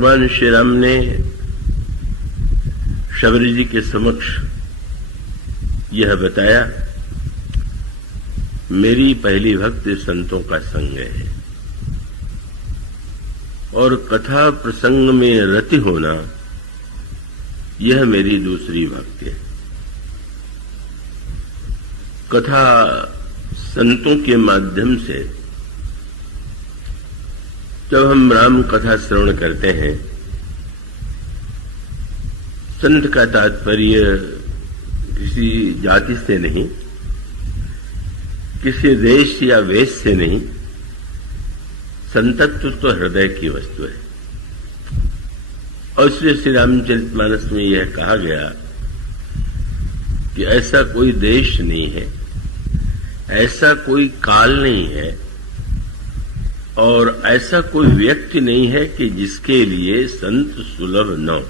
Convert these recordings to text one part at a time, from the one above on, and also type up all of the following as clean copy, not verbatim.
भगवान श्री राम ने शबरी जी के समक्ष यह बताया, मेरी पहली भक्ति संतों का संग है और कथा प्रसंग में रति होना यह मेरी दूसरी भक्ति है। कथा संतों के माध्यम से जब हम राम कथा श्रवण करते हैं, संत का तात्पर्य किसी जाति से नहीं, किसी देश या वेश से नहीं, संतत्व तो हृदय की वस्तु है। और इसलिए श्री रामचरितमानस में यह कहा गया कि ऐसा कोई देश नहीं है, ऐसा कोई काल नहीं है और ऐसा कोई व्यक्ति नहीं है कि जिसके लिए संत सुलभ न हो।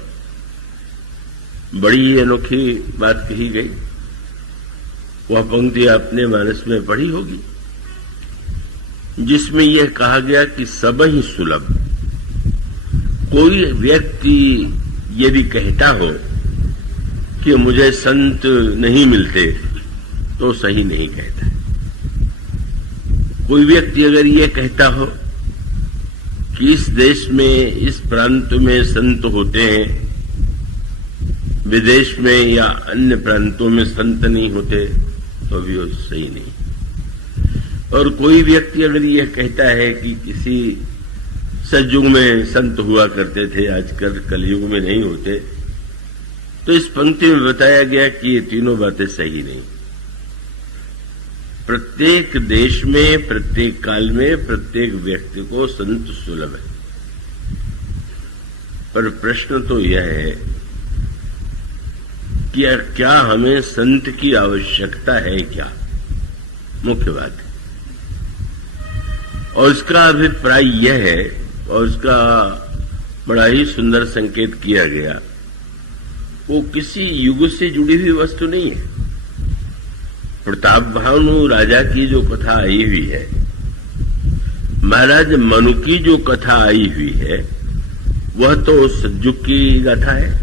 बड़ी अनोखी बात कही गई। वह पंक्ति आपने मानस में पढ़ी होगी जिसमें यह कहा गया कि सब ही सुलभ। कोई व्यक्ति यदि कहता हो कि मुझे संत नहीं मिलते तो सही नहीं कहता। कोई व्यक्ति अगर यह कहता हो कि इस देश में, इस प्रांत में संत होते हैं, विदेश में या अन्य प्रांतों में संत नहीं होते, तो भी वो सही नहीं। और कोई व्यक्ति अगर यह कहता है कि किसी सतयुग में संत हुआ करते थे, आजकल कलयुग में नहीं होते, तो इस पंक्ति में बताया गया कि ये तीनों बातें सही नहीं। प्रत्येक देश में, प्रत्येक काल में, प्रत्येक व्यक्ति को संत सुलभ है। पर प्रश्न तो यह है कि क्या हमें संत की आवश्यकता है क्या? मुख्य बात है। और इसका अभिप्राय यह है, और उसका बड़ा ही सुंदर संकेत किया गया, वो किसी युग से जुड़ी हुई वस्तु नहीं है। प्रताप भानु राजा की जो कथा आई हुई है, महाराज मनु की जो कथा आई हुई है, वह तो सतयुग की गाथा है।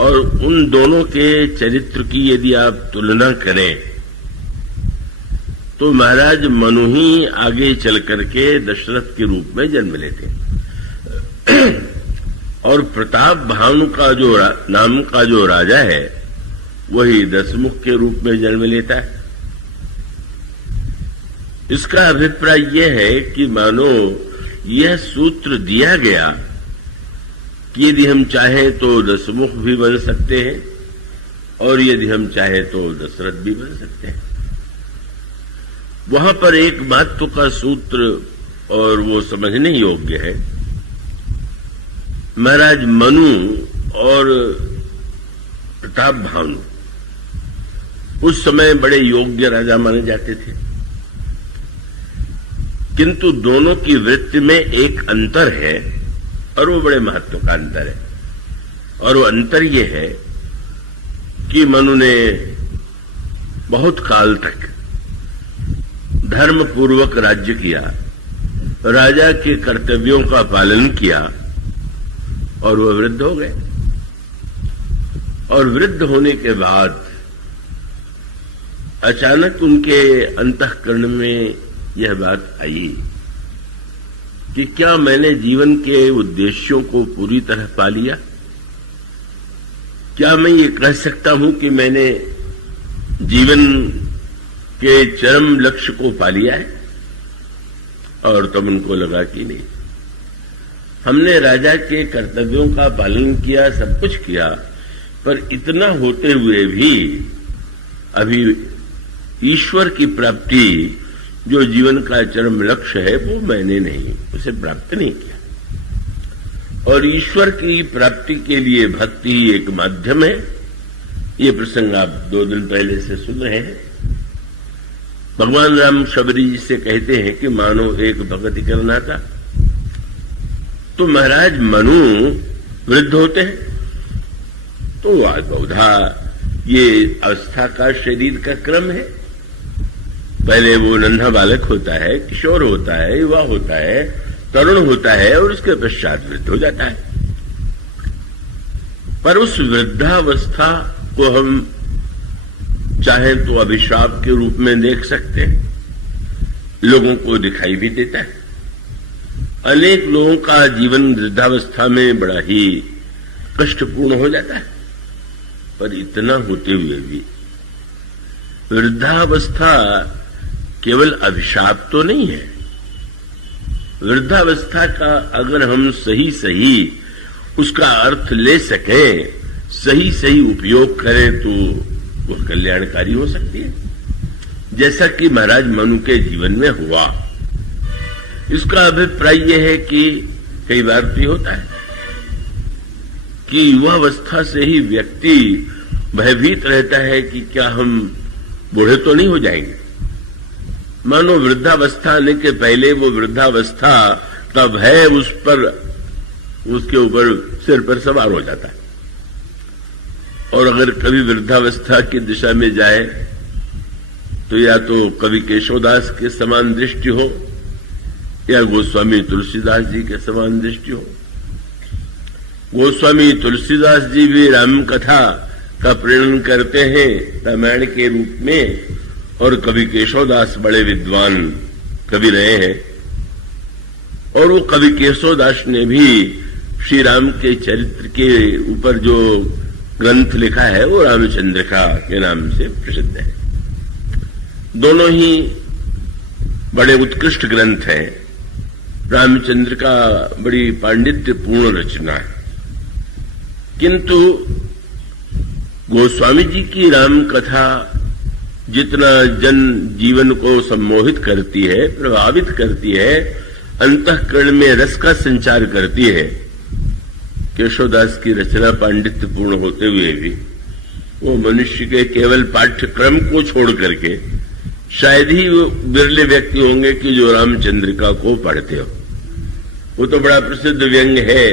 और उन दोनों के चरित्र की यदि आप तुलना करें तो महाराज मनु ही आगे चल करके दशरथ के रूप में जन्म लेते और प्रताप भानु का जो नाम का जो राजा है वही दशमुख के रूप में जन्म लेता है। इसका अभिप्राय यह है कि मानो यह सूत्र दिया गया कि यदि हम चाहें तो दशमुख भी बन सकते हैं और यदि हम चाहें तो दशरथ भी बन सकते हैं। वहां पर एक महत्व का सूत्र और वो समझने योग्य है। महाराज मनु और प्रताप भानु उस समय बड़े योग्य राजा माने जाते थे, किंतु दोनों की वृत्ति में एक अंतर है और वो बड़े महत्व का अंतर है। और वो अंतर ये है कि मनु ने बहुत काल तक धर्म पूर्वक राज्य किया, राजा के कर्तव्यों का पालन किया और वह वृद्ध हो गए। और वृद्ध होने के बाद अचानक उनके अंतःकरण में यह बात आई कि क्या मैंने जीवन के उद्देश्यों को पूरी तरह पा लिया? क्या मैं ये कह सकता हूं कि मैंने जीवन के चरम लक्ष्य को पा लिया है? और तब उनको लगा कि नहीं, हमने राजा के कर्तव्यों का पालन किया, सब कुछ किया, पर इतना होते हुए भी अभी ईश्वर की प्राप्ति जो जीवन का चरम लक्ष्य है वो मैंने नहीं, उसे प्राप्त नहीं किया। और ईश्वर की प्राप्ति के लिए भक्ति एक माध्यम है। ये प्रसंग आप 2 दिन पहले से सुन रहे हैं। भगवान राम शबरी जी से कहते हैं कि मानो एक भक्ति करना था, तो महाराज मनु वृद्ध होते हैं तो बहुधा ये अवस्था का शरीर का क्रम है। पहले वो नन्हा बालक होता है, किशोर होता है, युवा होता है, तरुण होता है और उसके पश्चात वृद्ध हो जाता है। पर उस वृद्धावस्था को हम चाहें तो अभिशाप के रूप में देख सकते हैं, लोगों को दिखाई भी देता है। अनेक लोगों का जीवन वृद्धावस्था में बड़ा ही कष्टपूर्ण हो जाता है, पर इतना होते हुए भी वृद्धावस्था केवल अभिशाप तो नहीं है। वृद्धावस्था का अगर हम सही सही उसका अर्थ ले सकें, सही सही उपयोग करें तो वह कल्याणकारी हो सकती है, जैसा कि महाराज मनु के जीवन में हुआ। इसका अभिप्राय यह है कि कई बार भी होता है कि युवावस्था से ही व्यक्ति भयभीत रहता है कि क्या हम बूढ़े तो नहीं हो जाएंगे। मानो वृद्धावस्था आने के पहले वो वृद्धावस्था का भय उस पर, उसके ऊपर सिर पर सवार हो जाता है। और अगर कभी वृद्धावस्था की दिशा में जाए तो या तो कवि केशवदास के समान दृष्टि हो या गोस्वामी तुलसीदास जी के समान दृष्टि हो। गोस्वामी तुलसीदास जी भी राम कथा का प्रेरण करते हैं रामायण के रूप में, और कवि केशवदास बड़े विद्वान कवि रहे हैं, और वो कवि केशवदास ने भी श्री राम के चरित्र के ऊपर जो ग्रंथ लिखा है वो रामचंद्रिका के नाम से प्रसिद्ध है। दोनों ही बड़े उत्कृष्ट ग्रंथ हैं। रामचंद्रिका बड़ी पांडित्यपूर्ण रचना है, किंतु गोस्वामी जी की राम कथा जितना जन जीवन को सम्मोहित करती है, प्रभावित करती है, अंतःकरण में रस का संचार करती है, केशवदास की रचना पांडित्यपूर्ण होते हुए भी वो मनुष्य के केवल पाठ्यक्रम को छोड़ करके शायद ही वो बिरले व्यक्ति होंगे कि जो रामचंद्रिका को पढ़ते हो। वो तो बड़ा प्रसिद्ध व्यंग है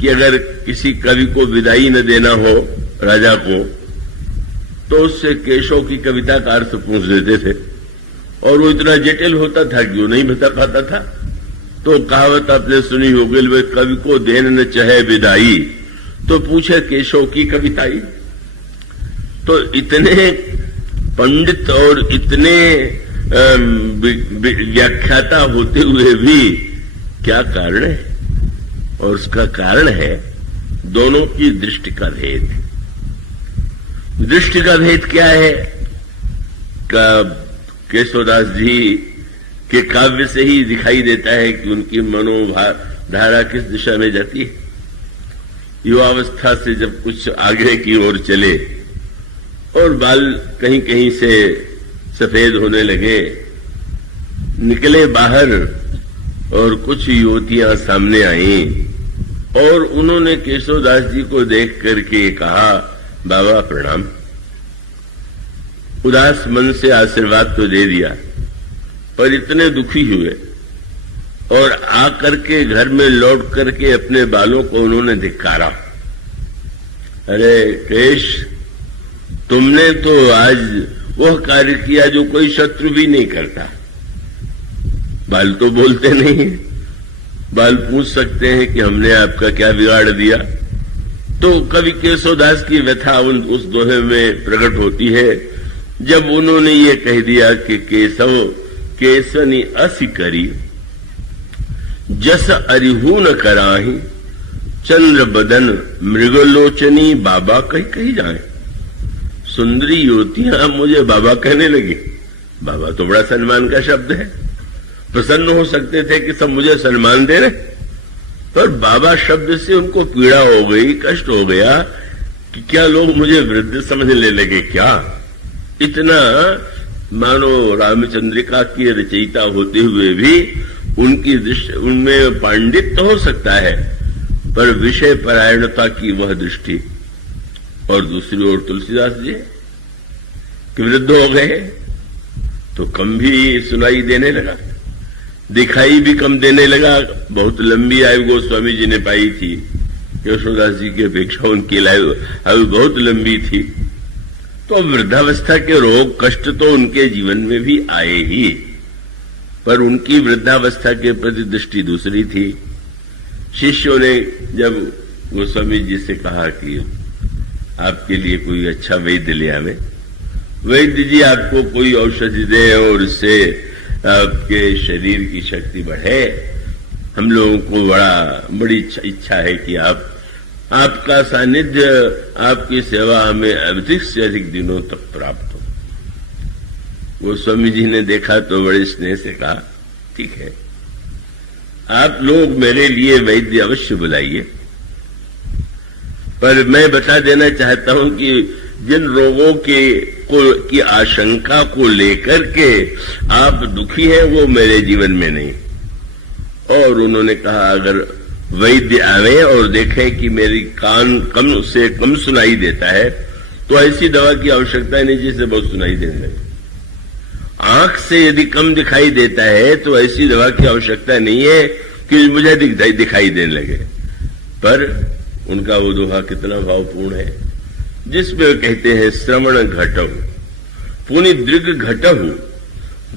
कि अगर किसी कवि को विदाई न देना हो राजा को, तो उससे केशव की कविता का अर्थ पूछ देते थे, और वो इतना जटिल होता था कि वो नहीं बता पाता था। तो कहावत आपने सुनी होगी, वे कवि को देन न चाहे विदाई तो पूछे केशव की कविताई। तो इतने पंडित और इतने व्याख्याता होते हुए भी क्या कारण है? और उसका कारण है दोनों की दृष्टि का भेद। दृष्टि का भेद क्या है? केशवदास जी के काव्य से ही दिखाई देता है कि उनकी मनोधारा किस दिशा में जाती है। युवावस्था से जब कुछ आगे की ओर चले और बाल कहीं कहीं से सफेद होने लगे, निकले बाहर और कुछ युवतियां सामने आईं और उन्होंने केशवदास जी को देख करके कहा, बाबा प्रणाम। उदास मन से आशीर्वाद तो दे दिया, पर इतने दुखी हुए और आकर के घर में लौट करके अपने बालों को उन्होंने धिक्कारा। अरे केश, तुमने तो आज वह कार्य किया जो कोई शत्रु भी नहीं करता। बाल तो बोलते नहीं, बाल पूछ सकते हैं कि हमने आपका क्या बिगाड़ दिया। तो कवि केशवदास की व्यथा उस दोहे में प्रकट होती है, जब उन्होंने ये कह दिया कि केशव केसनी असि करी, जस अरिहू न कराही, चंद्र बदन मृगलोचनी बाबा कहीं कहीं जाए। सुंदरी युवतियां मुझे बाबा कहने लगी। बाबा तो बड़ा सम्मान का शब्द है, प्रसन्न हो सकते थे कि सब मुझे सम्मान दे रहे, पर बाबा शब्द से उनको पीड़ा हो गई, कष्ट हो गया कि क्या लोग मुझे वृद्ध समझने लगे क्या। इतना मानो रामचंद्रिका की रचयिता होते हुए भी उनकी दृष्टि, उनमें पांडित्य हो सकता है, पर विषय परायणता की वह दृष्टि। और दूसरी ओर तुलसीदास जी कि वृद्ध हो गए तो कम भी सुनाई देने लगा, दिखाई भी कम देने लगा। बहुत लंबी आयु गोस्वामी जी ने पाई थी, केशवदास जी की अपेक्षा उनकी आयु बहुत लंबी थी। तो वृद्धावस्था के रोग कष्ट तो उनके जीवन में भी आए ही। पर उनकी वृद्धावस्था के प्रति दृष्टि दूसरी थी। शिष्यों ने जब गोस्वामी जी से कहा कि आपके लिए कोई अच्छा वैद्य ले आवे, वैद्य जी आपको कोई औषधि दे और उससे आपके शरीर की शक्ति बढ़े, हम लोगों को बड़ी इच्छा है कि आपका सानिध्य, आपकी सेवा हमें अधिक से अधिक दिनों तक प्राप्त हो। गोस्वामी जी ने देखा तो बड़े स्नेह से कहा, ठीक है, आप लोग मेरे लिए वैद्य अवश्य बुलाइए, पर मैं बता देना चाहता हूं कि जिन रोगों की आशंका को लेकर के आप दुखी हैं वो मेरे जीवन में नहीं। और उन्होंने कहा, अगर वैद्य आवे और देखे कि मेरी कान कम से कम सुनाई देता है तो ऐसी दवा की आवश्यकता नहीं जिससे बहुत सुनाई देने लगे। आंख से यदि कम दिखाई देता है तो ऐसी दवा की आवश्यकता नहीं है कि मुझे दिखाई देने लगे। पर उनका वो दोहा कितना भावपूर्ण है, जिसमें वे कहते हैं, श्रवण घटहु पुनि दृग घटहु,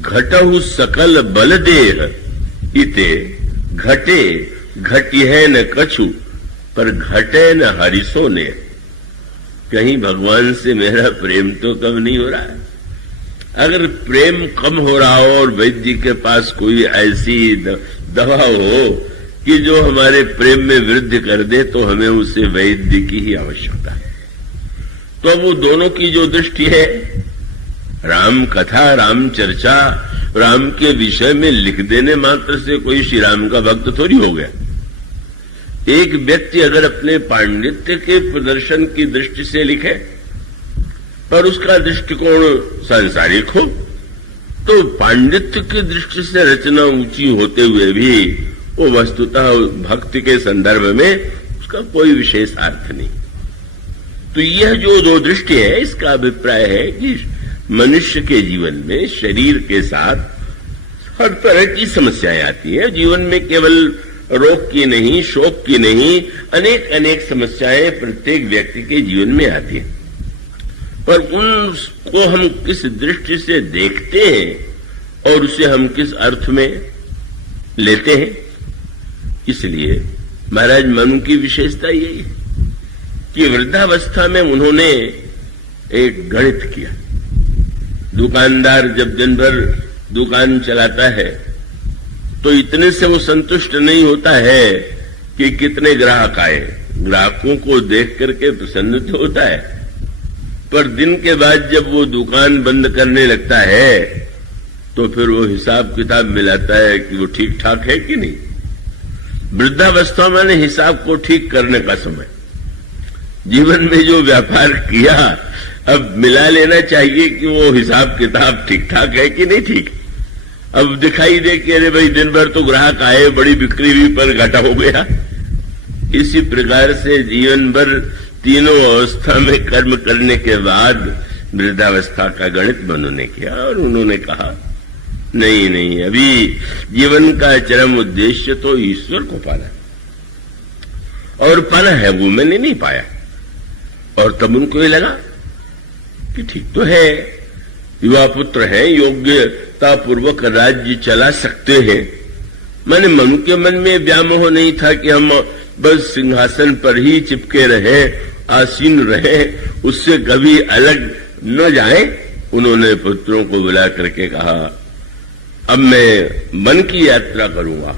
घटहु सकल बल देह, इते घटे घटिह न कछु, पर घटे न हरिसो ने। कहीं भगवान से मेरा प्रेम तो कम नहीं हो रहा है। अगर प्रेम कम हो रहा हो और वैद्य के पास कोई ऐसी दवा हो कि जो हमारे प्रेम में वृद्धि कर दे, तो हमें उसे वैद्य की ही आवश्यकता है। तो अब वो दोनों की जो दृष्टि है, राम कथा, राम चर्चा, राम के विषय में लिख देने मात्र से कोई श्री राम का भक्त थोड़ी हो गया। एक व्यक्ति अगर अपने पांडित्य के प्रदर्शन की दृष्टि से लिखे पर उसका दृष्टिकोण सांसारिक हो, तो पांडित्य की दृष्टि से रचना ऊंची होते हुए भी वो वस्तुतः भक्ति के संदर्भ में उसका कोई विशेष अर्थ नहीं। तो यह जो दो दृष्टि है, इसका अभिप्राय है कि मनुष्य के जीवन में शरीर के साथ हर तरह की समस्याएं आती है। जीवन में केवल रोग की नहीं, शोक की नहीं, अनेक अनेक समस्याएं प्रत्येक व्यक्ति के जीवन में आती है। पर उनको हम किस दृष्टि से देखते हैं और उसे हम किस अर्थ में लेते हैं, इसलिए महाराज मनु की विशेषता यही है कि वृद्धावस्था में उन्होंने एक गणित किया। दुकानदार जब दिन भर दुकान चलाता है तो इतने से वो संतुष्ट नहीं होता है कि कितने ग्राहक आए, ग्राहकों को देख करके प्रसन्न तो होता है, पर दिन के बाद जब वो दुकान बंद करने लगता है तो फिर वो हिसाब किताब मिलाता है कि वो ठीक ठाक है कि नहीं। वृद्धावस्था में हिसाब को ठीक करने का समय, जीवन में जो व्यापार किया अब मिला लेना चाहिए कि वो हिसाब किताब ठीक ठाक है कि नहीं ठीक। अब दिखाई दे कि अरे भाई दिन भर तो ग्राहक आए, बड़ी बिक्री हुई, पर घाटा हो गया। इसी प्रकार से जीवन भर तीनों अवस्था में कर्म करने के बाद वृद्धावस्था का गणित उन्होंने किया और उन्होंने कहा, नहीं नहीं, अभी जीवन का चरम उद्देश्य तो ईश्वर को पाना, और पाना है वो मैंने नहीं पाया। और तब उनको ये लगा कि ठीक तो है, युवा पुत्र है, योग्यता पूर्वक राज्य चला सकते हैं। मैंने मन के मन में व्यामोह नहीं था कि हम बस सिंहासन पर ही चिपके रहे, आसीन रहे, उससे कभी अलग न जाए। उन्होंने पुत्रों को बुला करके कहा, अब मैं वन की यात्रा करूंगा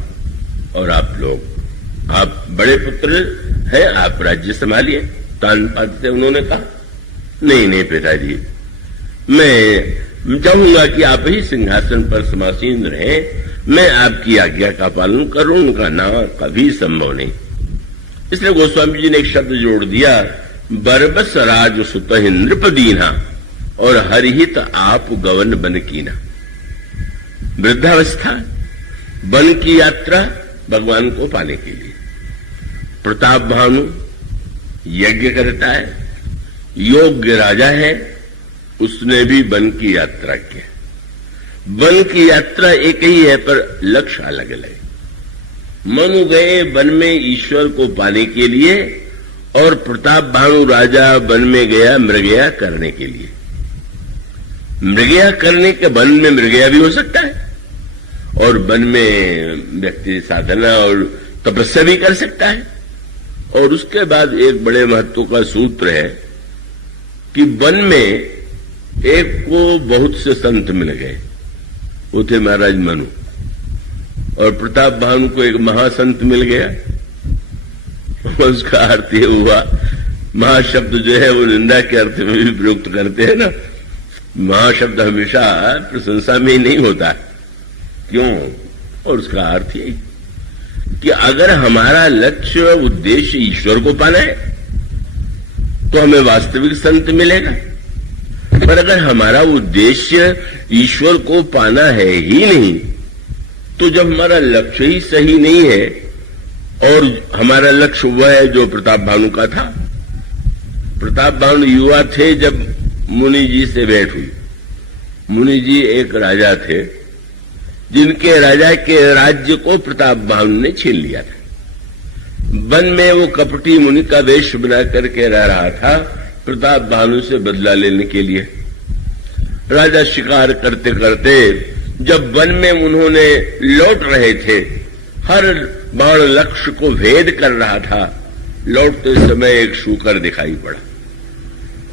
और आप लोग, आप बड़े पुत्र हैं, आप राज्य संभालिए। तान पात से उन्होंने कहा, नहीं नहीं पिताजी, मैं चाहूंगा कि आप ही सिंहासन पर समासीन रहें, मैं आपकी आज्ञा का पालन करूं, उनका ना कभी संभव नहीं। इसलिए गोस्वामी जी ने एक शब्द जोड़ दिया, बरबस राज सुत नृपदीना और हरिहित आप गवन बन कीना। वृद्धावस्था, वन की यात्रा भगवान को पाने के लिए। प्रताप भानु यज्ञ करता है, योग्य राजा है, उसने भी वन की यात्रा की। वन की यात्रा एक ही है पर लक्ष्य अलग अलग है। मनु गए वन में ईश्वर को पाने के लिए और प्रताप भानु राजा वन में गया मृगया करने के लिए। मृगया करने के वन में मृगया भी हो सकता है और वन में व्यक्ति साधना और तपस्या भी कर सकता है। और उसके बाद एक बड़े महत्व का सूत्र है कि वन में एक को बहुत से संत मिल गए, वो थे महाराज मनु, और प्रताप भानु को एक महासंत मिल गया। उसका अर्थ ये हुआ, महाशब्द जो है वो निंदा के अर्थ में भी प्रयुक्त करते हैं ना, महाशब्द हमेशा प्रशंसा में ही नहीं होता। क्यों? और उसका अर्थ ये कि अगर हमारा लक्ष्य उद्देश्य ईश्वर को पाना है तो हमें वास्तविक संत मिलेगा, पर अगर हमारा उद्देश्य ईश्वर को पाना है ही नहीं, तो जब हमारा लक्ष्य ही सही नहीं है, और हमारा लक्ष्य वह है जो प्रताप भानु का था। प्रताप भानु युवा थे जब मुनि जी से भेंट हुई। मुनि जी एक राजा थे जिनके राजा के राज्य को प्रताप भानु ने छीन लिया था। वन में वो कपटी मुनि का वेश बना करके रह रहा था प्रताप भानु से बदला लेने के लिए। राजा शिकार करते करते जब वन में उन्होंने लौट रहे थे, हर बाण लक्ष्य को भेद कर रहा था, लौटते समय एक शूकर दिखाई पड़ा,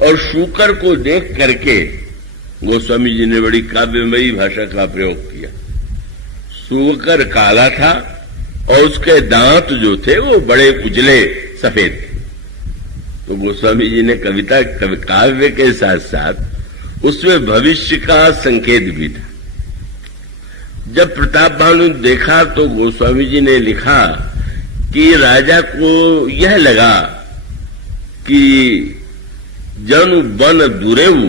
और शूकर को देख करके गोस्वामी जी ने बड़ी काव्यमयी भाषा का प्रयोग किया। शूकर काला था और उसके दांत जो थे वो बड़े उजले सफेद थे। तो गोस्वामी जी ने कविता काव्य के साथ साथ उसमें भविष्य का संकेत भी था। जब प्रताप भानु देखा तो गोस्वामी जी ने लिखा कि राजा को यह लगा कि जनु बन दुरेऊ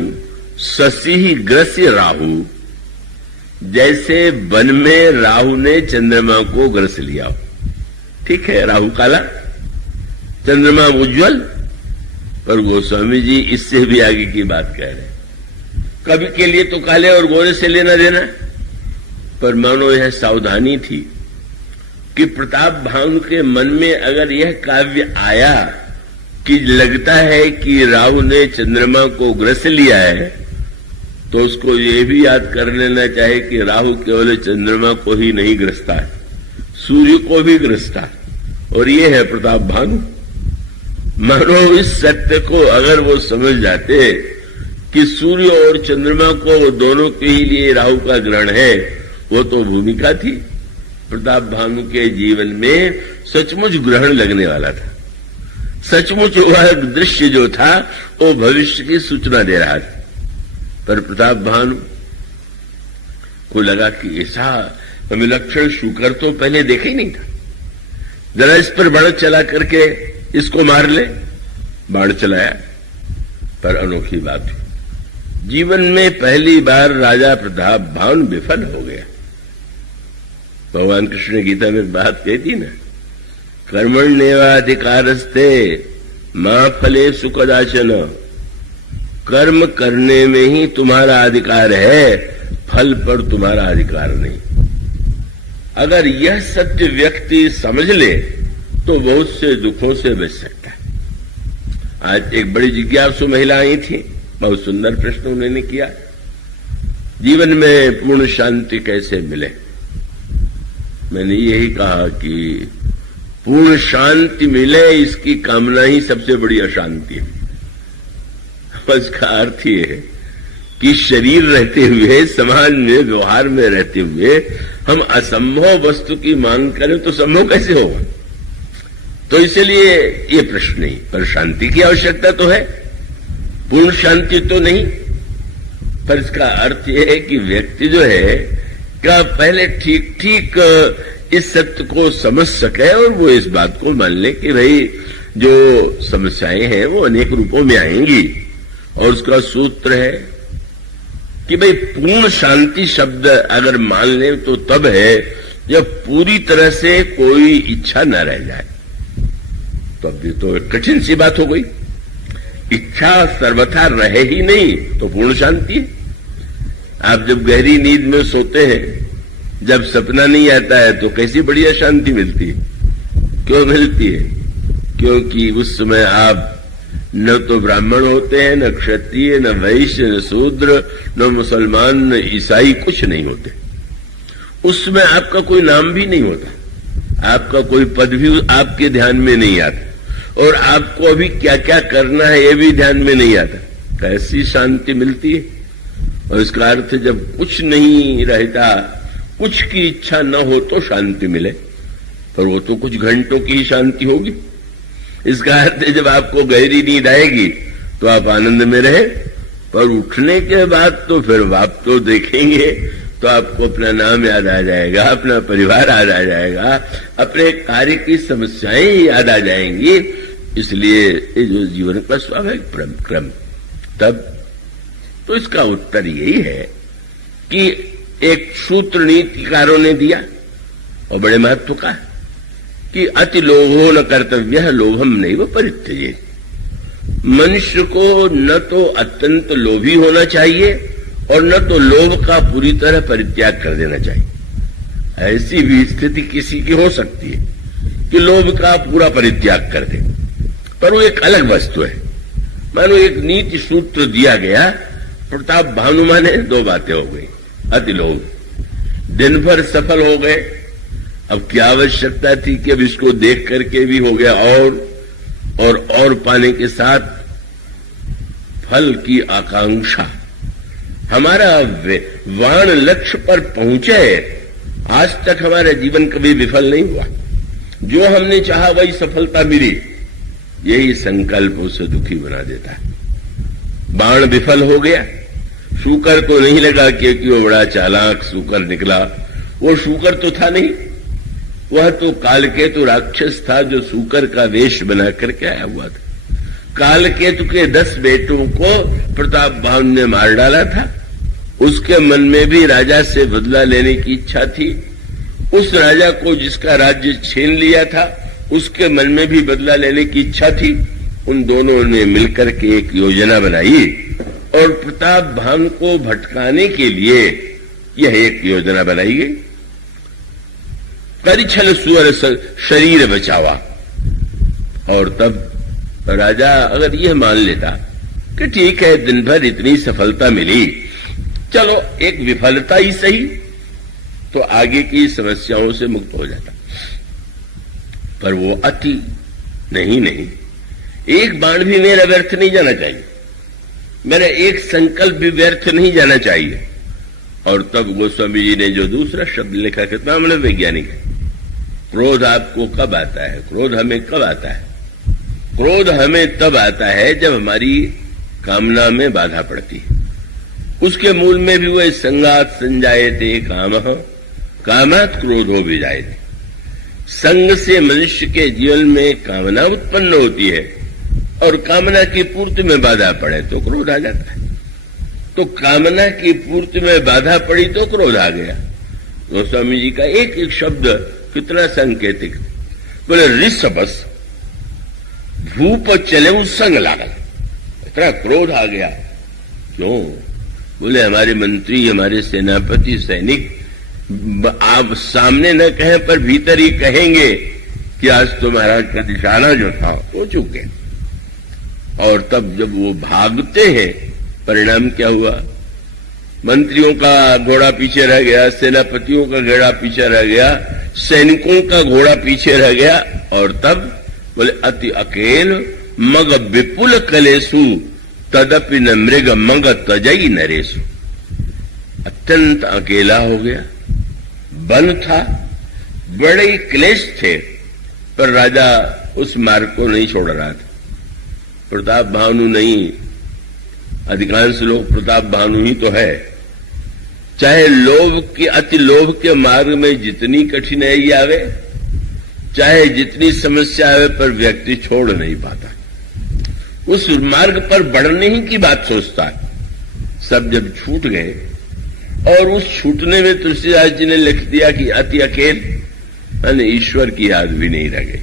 ससी ग्रस्य राहु, जैसे वन में राहु ने चंद्रमा को ग्रस लिया हो। ठीक है, राहु काला, चंद्रमा उज्जवल, पर गोस्वामी जी इससे भी आगे की बात कह रहे हैं। कवि के लिए तो काले और गोरे से लेना देना, पर मानो यह सावधानी थी कि प्रताप भानु के मन में अगर यह काव्य आया कि लगता है कि राहु ने चंद्रमा को ग्रस लिया है, तो उसको ये भी याद कर लेना चाहिए कि राहु केवल चंद्रमा को ही नहीं ग्रसता है, सूर्य को भी ग्रसता है, और ये है प्रताप भानु। मानो इस सत्य को अगर वो समझ जाते कि सूर्य और चंद्रमा को दोनों के ही लिए राहु का ग्रहण है, वो तो भूमिका थी। प्रताप भानु के जीवन में सचमुच ग्रहण लगने वाला था, सचमुच वह दृश्य जो था वो भविष्य की सूचना दे रहा था। पर प्रताप भानु को लगा कि ऐसा विलक्षण शूकर तो पहले देखा ही नहीं था, जरा इस पर बाण चला करके इसको मार ले। बाण चलाया, पर अनोखी बात हुई, जीवन में पहली बार राजा प्रताप भानु विफल हो गया। भगवान कृष्ण ने गीता में एक बात कही थी ना, कर्मण्येवाधिकारस्ते मां फलेषु कदाचन, कर्म करने में ही तुम्हारा अधिकार है, फल पर तुम्हारा अधिकार नहीं। अगर यह सत्य व्यक्ति समझ ले तो बहुत से दुखों से बच सकता है। आज एक बड़ी जिज्ञासु महिला आई थी, बहुत सुंदर प्रश्न उन्होंने किया, जीवन में पूर्ण शांति कैसे मिले। मैंने यही कहा कि पूर्ण शांति मिले इसकी कामना ही सबसे बड़ी अशांति है। इसका अर्थ ये है कि शरीर रहते हुए, समाज में, व्यवहार में रहते हुए हम असंभव वस्तु की मांग करें तो संभव कैसे होगा। तो इसलिए ये प्रश्न नहीं, पर शांति की आवश्यकता तो है, पूर्ण शांति तो नहीं। पर इसका अर्थ यह है कि व्यक्ति जो है क्या पहले ठीक ठीक इस सत्य को समझ सके और वो इस बात को मान ले कि भाई जो समस्याएं हैं वो अनेक रूपों में आएंगी, और उसका सूत्र है कि भाई पूर्ण शांति शब्द अगर मान ले तो तब है जब पूरी तरह से कोई इच्छा न रह जाए। तो अब ये तो कठिन सी बात हो गई, इच्छा सर्वथा रहे ही नहीं तो पूर्ण शांति है। आप जब गहरी नींद में सोते हैं, जब सपना नहीं आता है तो कैसी बढ़िया शांति मिलती है। क्यों मिलती है? क्योंकि उस समय आप न तो ब्राह्मण होते हैं, न क्षत्रिय, न वैश्य, न शूद्र, न मुसलमान, न ईसाई, कुछ नहीं होते। उसमें आपका कोई नाम भी नहीं होता, आपका कोई पद भी आपके ध्यान में नहीं आता, और आपको अभी क्या क्या करना है ये भी ध्यान में नहीं आता। कैसी शांति मिलती है। और इसका अर्थ जब कुछ नहीं रहता, कुछ की इच्छा न हो तो शांति मिले, पर वो तो कुछ घंटों की ही शांति होगी। इसका अर्थ जब आपको गहरी नींद आएगी तो आप आनंद में रहे, पर उठने के बाद तो फिर आप तो देखेंगे तो आपको अपना नाम याद आ जाएगा, अपना परिवार याद आ जाएगा, अपने कार्य की समस्याएं याद आ जाएंगी। इसलिए ये जो जीवन का स्वाभाविक क्रम, तब तो इसका उत्तर यही है कि एक सूत्र नीतिकारों ने दिया और बड़े महत्व का कि अति लोभो न कर्तव्य लोभम नैव परित्यजेत। मनुष्य को न तो अत्यंत लोभी होना चाहिए और न तो लोभ का पूरी तरह परित्याग कर देना चाहिए। ऐसी भी स्थिति किसी की हो सकती है कि लोभ का पूरा परित्याग कर दे, पर वो एक अलग वस्तु है। मानो एक नीति सूत्र दिया गया, प्रताप भानु माने दो बातें हो गई। अति लोभ, दिन भर सफल हो गए, अब क्या आवश्यकता थी कि अब इसको देख करके भी हो गया और पाने के साथ फल की आकांक्षा। हमारा वाण लक्ष्य पर पहुंचे, आज तक हमारा जीवन कभी विफल नहीं हुआ। जो हमने चाहा वही सफलता मिली, यही संकल्प उसे दुखी बना देता है। बाण विफल हो गया, शूकर तो नहीं लगा क्योंकि वो बड़ा चालाक शूकर निकला। वो शूकर तो था नहीं, वह तो कालकेतु राक्षस था जो शूकर का वेश बना करके आया हुआ था। कालकेतु के 10 बेटों को प्रताप भानु ने मार डाला था। उसके मन में भी राजा से बदला लेने की इच्छा थी। उस राजा को जिसका राज्य छीन लिया था, उसके मन में भी बदला लेने की इच्छा थी। उन दोनों ने मिलकर के एक योजना बनाई और प्रताप भानु को भटकाने के लिए यह एक योजना बनाई गई। परिछल सुअर शरीर बचावा। और तब राजा अगर यह मान लेता कि ठीक है, दिन भर इतनी सफलता मिली, चलो एक विफलता ही सही, तो आगे की समस्याओं से मुक्त हो जाता। पर वो अति नहीं, एक बाण भी मेरा व्यर्थ नहीं जाना चाहिए, मेरा एक संकल्प भी व्यर्थ नहीं जाना चाहिए। और तब गोस्वामी जी ने जो दूसरा शब्द लिखा, कितना मनोवैज्ञानिक है। क्रोध आपको कब आता है? क्रोध हमें कब आता है? क्रोध हमें तब आता है जब हमारी कामना में बाधा पड़ती है। उसके मूल में भी वह संगात संजायते कामः कामात् क्रोधो विजायते। संग से मनुष्य के जीवन में कामना उत्पन्न होती है और कामना की पूर्ति में बाधा पड़े तो क्रोध आ जाता है। तो कामना की पूर्ति में बाधा पड़ी तो क्रोध आ गया। गोस्वामी जी का एक एक शब्द कितना सांकेतिक। बोले ऋषभस भूप चले संग लागल, इतना क्रोध आ गया। क्यों? बोले हमारे मंत्री, हमारे सेनापति, सैनिक आप सामने न कहें पर भीतर ही कहेंगे कि आज तो महाराज का निशाना जो था वो चूक गया। और तब जब वो भागते हैं, परिणाम क्या हुआ? मंत्रियों का घोड़ा पीछे रह गया, सेनापतियों का घोड़ा पीछे रह गया, सैनिकों का घोड़ा पीछे रह गया। और तब बोले अति अकेल मग विपुल कलेसु तदपि न मृग मग तजई नरेसु। अत्यंत अकेला हो गया। वन था, बड़े क्लेश थे, पर राजा उस मार्ग को नहीं छोड़ रहा था। प्रताप भानु नहीं, अधिकांश लोग प्रताप भानु ही तो है। चाहे लोभ के, अति लोभ के मार्ग में जितनी कठिनाई आवे, चाहे जितनी समस्या आवे, पर व्यक्ति छोड़ नहीं पाता। उस मार्ग पर बढ़ने ही की बात सोचता है। सब जब छूट गए, और उस छूटने में तुलसीदास जी ने लिख दिया कि अति अकेल, यानी ईश्वर की याद भी नहीं रह गई।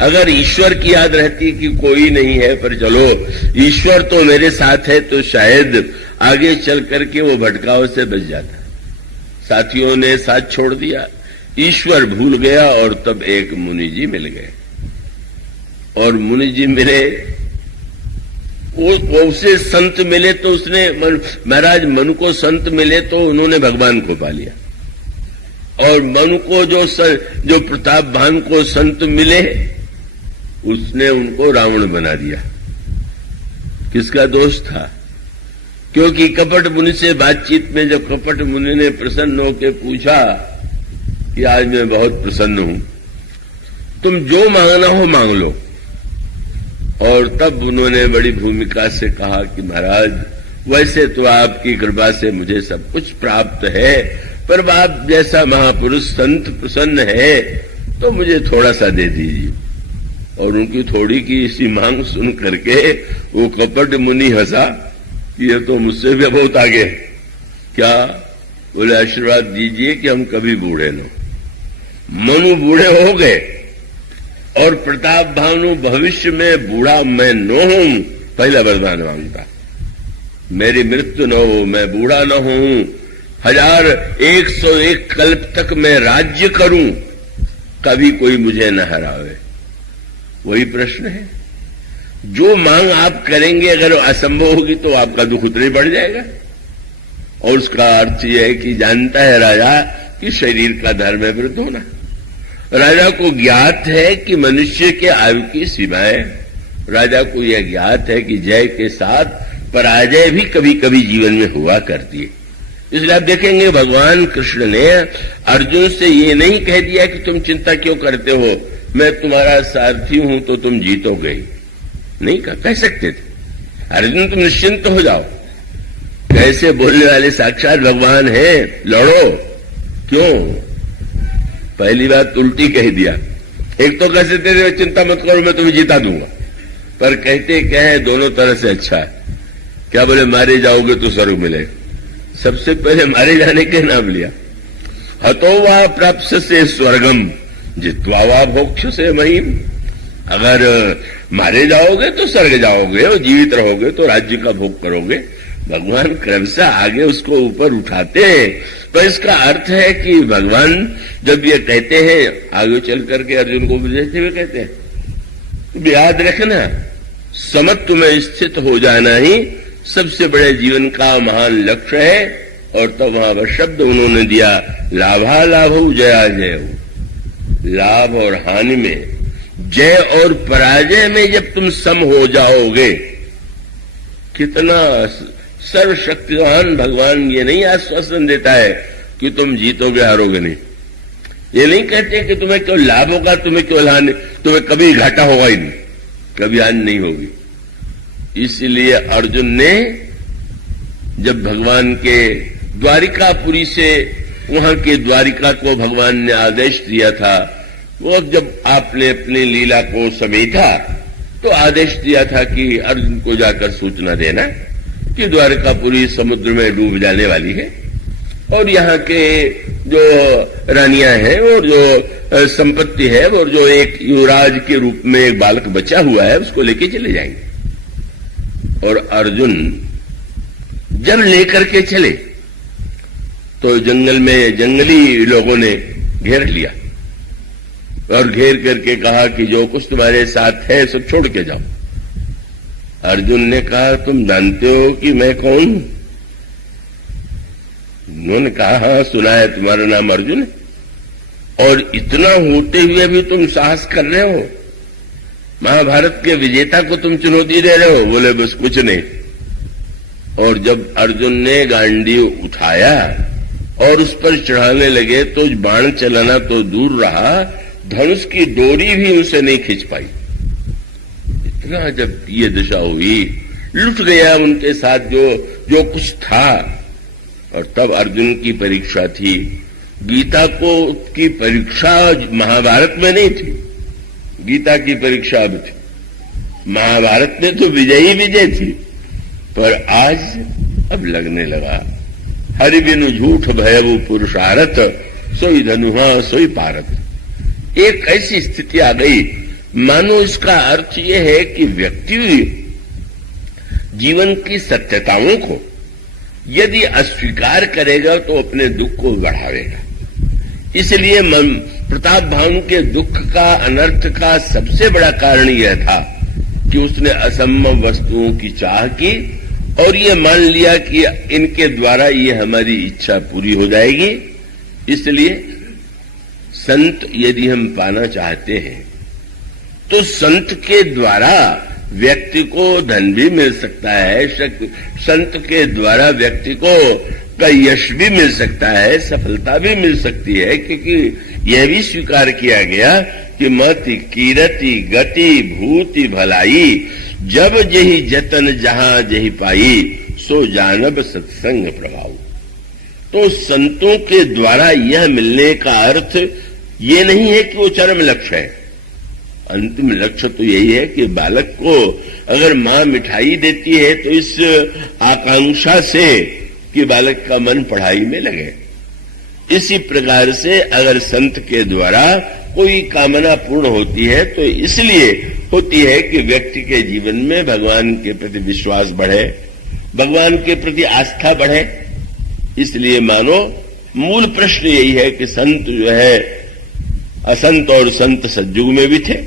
अगर ईश्वर की याद रहती कि कोई नहीं है, पर चलो ईश्वर तो मेरे साथ है, तो शायद आगे चल करके वो भटकाव से बच जाता। साथियों ने साथ छोड़ दिया, ईश्वर भूल गया। और तब एक मुनि जी मिल गए, और मुनि जी मिले, उसे संत मिले तो उसने, महाराज मनु को संत मिले तो उन्होंने भगवान को पा लिया। और मनु को जो प्रताप भान को संत मिले, उसने उनको रावण बना दिया। किसका दोष था? क्योंकि कपट मुनि से बातचीत में जब कपट मुनि ने प्रसन्न होकर पूछा कि आज मैं बहुत प्रसन्न हूं, तुम जो मांगना हो मांग लो, और तब उन्होंने बड़ी भूमिका से कहा कि महाराज, वैसे तो आपकी कृपा से मुझे सब कुछ प्राप्त है, पर आप जैसा महापुरुष संत प्रसन्न है तो मुझे थोड़ा सा दे दीजिए। और उनकी थोड़ी की इसी मांग सुन करके वो कपट मुनि हंसा कि ये तो मुझसे भी बहुत आगे है। क्या? बोले आशीर्वाद दीजिए कि हम कभी बूढ़े न हो। मनु बूढ़े हो गए और प्रताप भानु भविष्य में बूढ़ा मैं न हूं, पहला वरदान मांगता, मेरी मृत्यु न हो, मैं बूढ़ा न हूं, 1101 कल्प तक मैं राज्य करूं, कभी कोई मुझे न हरावे। वही प्रश्न है। जो मांग आप करेंगे अगर असंभव होगी तो आपका दुख उतना ही बढ़ जाएगा। और उसका अर्थ यह है कि जानता है राजा कि शरीर का धर्म है वृद्ध होना। राजा को ज्ञात है कि मनुष्य के आयु की सीमाएं, राजा को यह ज्ञात है कि जय के साथ पराजय भी कभी कभी जीवन में हुआ करती है। इसलिए आप देखेंगे भगवान कृष्ण ने अर्जुन से ये नहीं कह दिया कि तुम चिंता क्यों करते हो, मैं तुम्हारा सारथी हूं तो तुम जीतोगे, नहीं कह सकते थे। अर्जुन तुम निश्चिंत हो जाओ। कैसे बोलने वाले साक्षात भगवान हैं, लड़ो। क्यों? पहली बात उल्टी कह दिया। एक तो कहते थे चिंता मत करो मैं तुम्हें जिता दूंगा, पर कहते कहे दोनों तरह से अच्छा है। क्या बोले? मारे जाओगे तो स्वर्ग मिलेगा। सबसे पहले मारे जाने के नाम लिया। हतो वा प्राप्त से स्वर्गम जित्वा वा भोक्ष से महिम। अगर मारे जाओगे तो स्वर्ग जाओगे और जीवित रहोगे तो राज्य का भोग करोगे। भगवान क्रमशः आगे उसको ऊपर उठाते हैं। तो इसका अर्थ है कि भगवान जब ये कहते हैं, आगे चल करके अर्जुन को बुझाते हुए कहते हैं, याद रखना समत्व में स्थित हो जाना ही सबसे बड़े जीवन का महान लक्ष्य है। और तब वहां पर शब्द उन्होंने दिया, लाभा लाभ जया जय। लाभ और हानि में, जय और पराजय में जब तुम सम हो जाओगे, कितना सर्वशक्तिवान भगवान ये नहीं आश्वासन देता है कि तुम जीतोगे हारोगे नहीं। ये नहीं कहते कि तुम्हें क्यों लाभ होगा, तुम्हें क्यों हानि, तुम्हें कभी घाटा होगा ही नहीं, कभी हानि नहीं होगी। इसलिए अर्जुन ने जब भगवान के द्वारिकापुरी से वहां के द्वारिका को भगवान ने आदेश दिया था, वो जब आपने अपनी लीला को समेटा तो आदेश दिया था कि अर्जुन को जाकर सूचना देना कि द्वारिकापुरी समुद्र में डूब जाने वाली है और यहाँ के जो रानियां हैं और जो संपत्ति है और जो एक युवराज के रूप में एक बालक बचा हुआ है उसको लेके चले जाएंगे। और अर्जुन जब लेकर के चले तो जंगल में जंगली लोगों ने घेर लिया और घेर करके कहा कि जो कुछ तुम्हारे साथ है सब छोड़ के जाओ। अर्जुन ने कहा, तुम जानते हो कि मैं कौन हूं? उन्होंने कहा, हाँ सुना है तुम्हारा नाम अर्जुन है। और इतना होते हुए भी तुम साहस कर रहे हो, महाभारत के विजेता को तुम चुनौती दे रहे हो? बोले बस कुछ नहीं। और जब अर्जुन ने गांडीव उठाया और उस पर चढ़ाने लगे तो बाण चलाना तो दूर रहा, धनुष की डोरी भी उसे नहीं खींच पाई। इतना जब ये दशा हुई, लुट गया उनके साथ जो कुछ था। और तब अर्जुन की परीक्षा थी। गीता को की परीक्षा महाभारत में नहीं थी, गीता की परीक्षा अब थी। महाभारत में तो विजयी विजय थी, पर आज अब लगने लगा हरि बिनु झूठ भयवु पुरुषारथ, सोई धनुहा सोई पारथ। एक ऐसी स्थिति आ गई मानो इसका अर्थ यह है कि व्यक्ति जीवन की सत्यताओं को यदि अस्वीकार करेगा तो अपने दुख को बढ़ावेगा। इसलिए प्रताप भानु के दुख का, अनर्थ का सबसे बड़ा कारण यह था कि उसने असंभव वस्तुओं की चाह की और ये मान लिया कि इनके द्वारा ये हमारी इच्छा पूरी हो जाएगी। इसलिए संत यदि हम पाना चाहते हैं तो संत के द्वारा व्यक्ति को धन भी मिल सकता है, संत के द्वारा व्यक्ति को का यश भी मिल सकता है, सफलता भी मिल सकती है, क्योंकि यह भी स्वीकार किया गया कि मति कीरति गति भूति भलाई, जब जही जतन जहां जही पाई, सो जानब सत्संग प्रभाव। तो संतों के द्वारा यह मिलने का अर्थ ये नहीं है कि वो चरम लक्ष्य है। अंतिम लक्ष्य तो यही है कि बालक को अगर मां मिठाई देती है तो इस आकांक्षा से कि बालक का मन पढ़ाई में लगे। इसी प्रकार से अगर संत के द्वारा कोई कामना पूर्ण होती है तो इसलिए होती है कि व्यक्ति के जीवन में भगवान के प्रति विश्वास बढ़े, भगवान के प्रति आस्था बढ़े। इसलिए मानो मूल प्रश्न यही है कि संत जो है, असंत और संत सतयुग में भी थे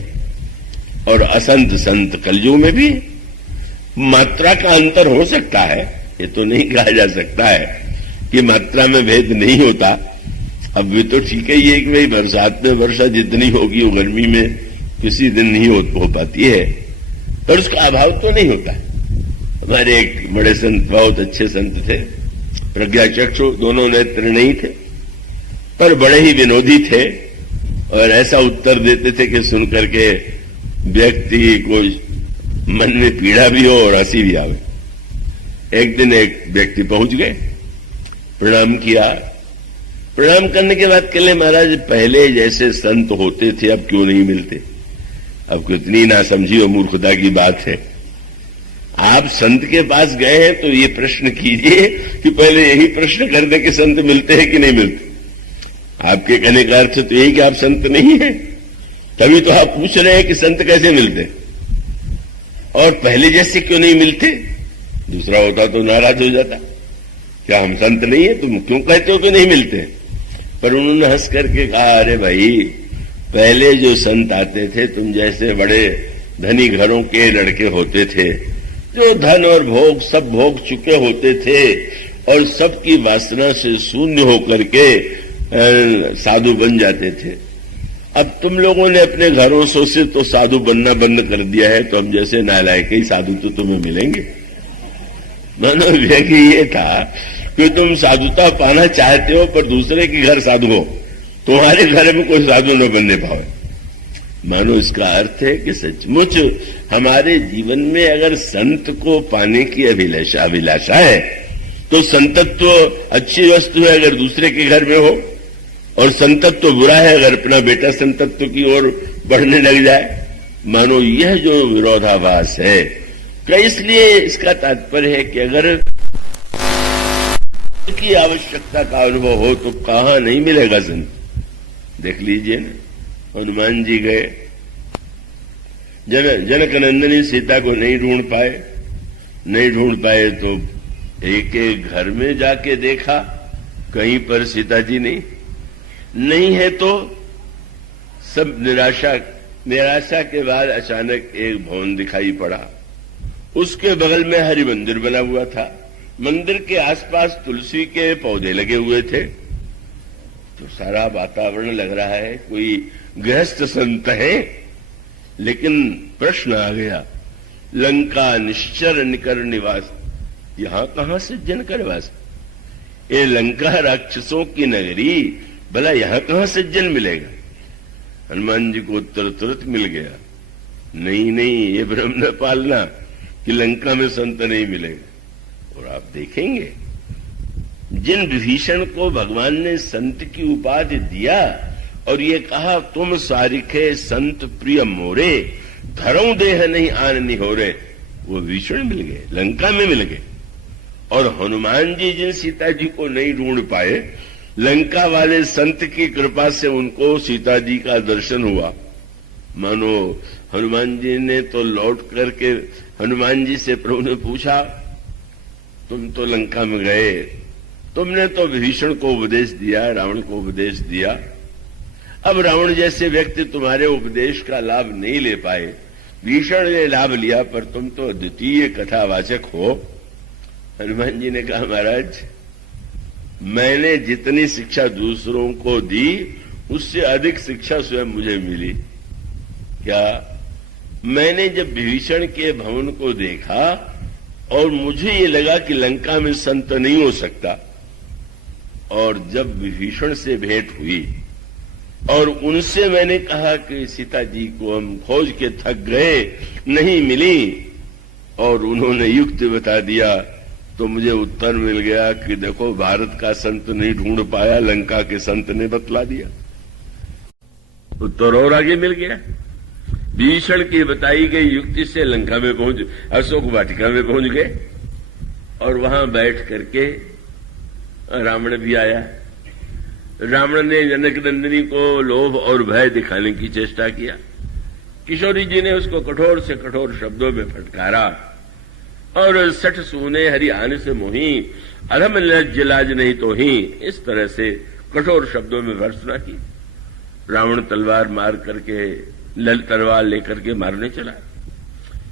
और असंत संत कलयुग में भी। मात्रा का अंतर हो सकता है, ये तो नहीं कहा जा सकता है कि मात्रा में भेद नहीं होता। अब भी तो ठीक है ये कि भाई बरसात में वर्षा जितनी होगी वो गर्मी में किसी दिन नहीं हो पाती है, पर उसका अभाव तो नहीं होता। हमारे एक बड़े संत, बहुत अच्छे संत थे, प्रज्ञाचक्षु, दोनों नेत्र नहीं थे पर बड़े ही विनोदी थे और ऐसा उत्तर देते थे कि सुनकर के व्यक्ति को मन में पीड़ा भी हो और हंसी भी आवे। एक दिन एक व्यक्ति पहुंच गए, प्रणाम किया। प्रणाम करने के बाद कहले, महाराज पहले जैसे संत होते थे अब क्यों नहीं मिलते? अब कितनी नासमझी और मूर्खता की बात है। आप संत के पास गए हैं तो ये प्रश्न कीजिए कि पहले यही प्रश्न कर दे कि संत मिलते हैं कि नहीं मिलते। आपके कहने का अर्थ तो यही कि आप संत नहीं हैं, तभी तो आप पूछ रहे हैं कि संत कैसे मिलते और पहले जैसे क्यों नहीं मिलते। दूसरा होता तो नाराज हो जाता, क्या हम संत नहीं है, तुम क्यों कहते हो कि नहीं मिलते? पर उन्होंने हंस करके कहा, अरे भाई पहले जो संत आते थे तुम जैसे बड़े धनी घरों के लड़के होते थे, जो धन और भोग सब भोग चुके होते थे और सबकी वासना से शून्य होकर के साधु बन जाते थे। अब तुम लोगों ने अपने घरों से तो साधु बनना बंद कर दिया है, तो हम जैसे नालायक ही साधु तो तुम्हें मिलेंगे। मानो व्यक्ति ये था कि तुम साधुता पाना चाहते हो पर दूसरे के घर साधु हो, तुम्हारे घर में कोई साधु न बनने पाए। मानो इसका अर्थ है कि सचमुच हमारे जीवन में अगर संत को पाने की अभिलाषा है तो संतत्व अच्छी वस्तु है अगर दूसरे के घर में हो, और संतत्व बुरा है अगर अपना बेटा संतत्व की ओर बढ़ने लग जाए। मानो यह जो विरोधाभास है, इसलिए इसका तात्पर्य है कि अगर की आवश्यकता का अनुभव हो तो कहां नहीं मिलेगा संत। देख लीजिए ना, हनुमान जी गए, जनक नंदनी सीता को नहीं ढूंढ पाए तो एक एक घर में जाके देखा, कहीं पर सीता जी नहीं है तो सब निराशा के बाद अचानक एक भवन दिखाई पड़ा। उसके बगल में हरि मंदिर बना हुआ था, मंदिर के आसपास तुलसी के पौधे लगे हुए थे। तो सारा वातावरण लग रहा है कोई गृहस्थ संत है। लेकिन प्रश्न आ गया, लंका निश्चर निकर निवास, यहां कहां सज्जन का निवास? ये लंका राक्षसों की नगरी, भला यहां कहां सज्जन मिलेगा? हनुमान जी को उत्तर तुरंत मिल गया, नहीं ये भ्रम न पालना कि लंका में संत नहीं मिलेगा। और आप देखेंगे जिन विभीषण को भगवान ने संत की उपाधि दिया और ये कहा, तुम सारिखे संत प्रिय मोरे, धरऊ देह नहीं आन निहोरे, वो विभीषण मिल गए, लंका में मिल गए। और हनुमान जी जिन सीता जी को नहीं ढूंढ पाए, लंका वाले संत की कृपा से उनको सीता जी का दर्शन हुआ। मानो हनुमान जी ने तो लौट करके हनुमान जी से प्रभु ने पूछा, तुम तो लंका में गए, तुमने तो विभीषण को उपदेश दिया, रावण को उपदेश दिया, अब रावण जैसे व्यक्ति तुम्हारे उपदेश का लाभ नहीं ले पाए, विभीषण ने लाभ लिया, पर तुम तो द्वितीय कथावाचक हो। हनुमान जी ने कहा, महाराज मैंने जितनी शिक्षा दूसरों को दी उससे अधिक शिक्षा स्वयं मुझे मिली। क्या? मैंने जब विभीषण के भवन को देखा और मुझे ये लगा कि लंका में संत नहीं हो सकता, और जब विभीषण से भेंट हुई और उनसे मैंने कहा कि सीता जी को हम खोज के थक गए, नहीं मिली, और उन्होंने युक्ति बता दिया, तो मुझे उत्तर मिल गया कि देखो भारत का संत नहीं ढूंढ पाया, लंका के संत ने बतला दिया। उत्तर और आगे मिल गया। विभीषण की बताई गई युक्ति से लंका में पहुंच, अशोक वाटिका में पहुंच गए, और वहां बैठ करके रावण भी आया। रावण ने जनक नंदिनी को लोभ और भय दिखाने की चेष्टा किया। किशोरी जी ने उसको कठोर से कठोर शब्दों में फटकारा, और सठ सूने हरि आने से मोही, अधम लज्ज लाज नहीं तो ही, इस तरह से कठोर शब्दों में भर्त्सना की। रावण तलवार मार करके, तलवार लेकर के मारने चला।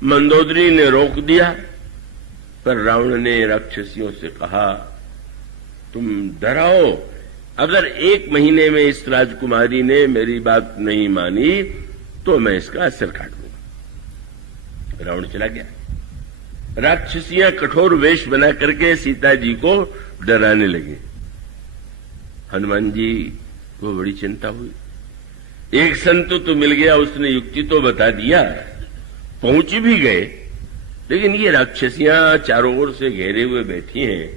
मंदोदरी ने रोक दिया, पर रावण ने राक्षसियों से कहा, तुम डराओ, अगर 1 महीने में इस राजकुमारी ने मेरी बात नहीं मानी तो मैं इसका सिर काट दूंगा। रावण चला गया। राक्षसियां कठोर वेश बना करके सीता जी को डराने लगे। हनुमान जी को बड़ी चिंता हुई। एक संत तो मिल गया, उसने युक्ति तो बता दिया, पहुंच भी गए, लेकिन ये राक्षसियां चारों ओर से घेरे हुए बैठी हैं,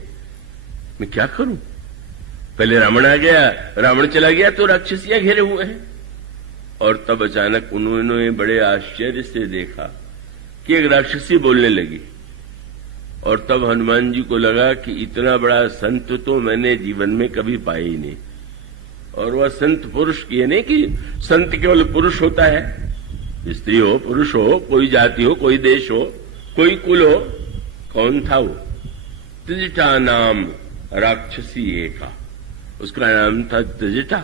मैं क्या करूं? पहले रावण आ गया, रावण चला गया तो राक्षसियां घेरे हुए हैं। और तब अचानक उन्होंने बड़े आश्चर्य से देखा कि एक राक्षसी बोलने लगी, और तब हनुमान जी को लगा कि इतना बड़ा संत तो मैंने जीवन में कभी पाया ही नहीं। और वह संत पुरुष की है, नहीं कि संत केवल पुरुष होता है, स्त्री हो, पुरुष हो, कोई जाति हो, कोई देश हो, कोई कुल हो। कौन था वो? त्रिजटा नाम राक्षसी एका, उसका नाम था त्रिजटा।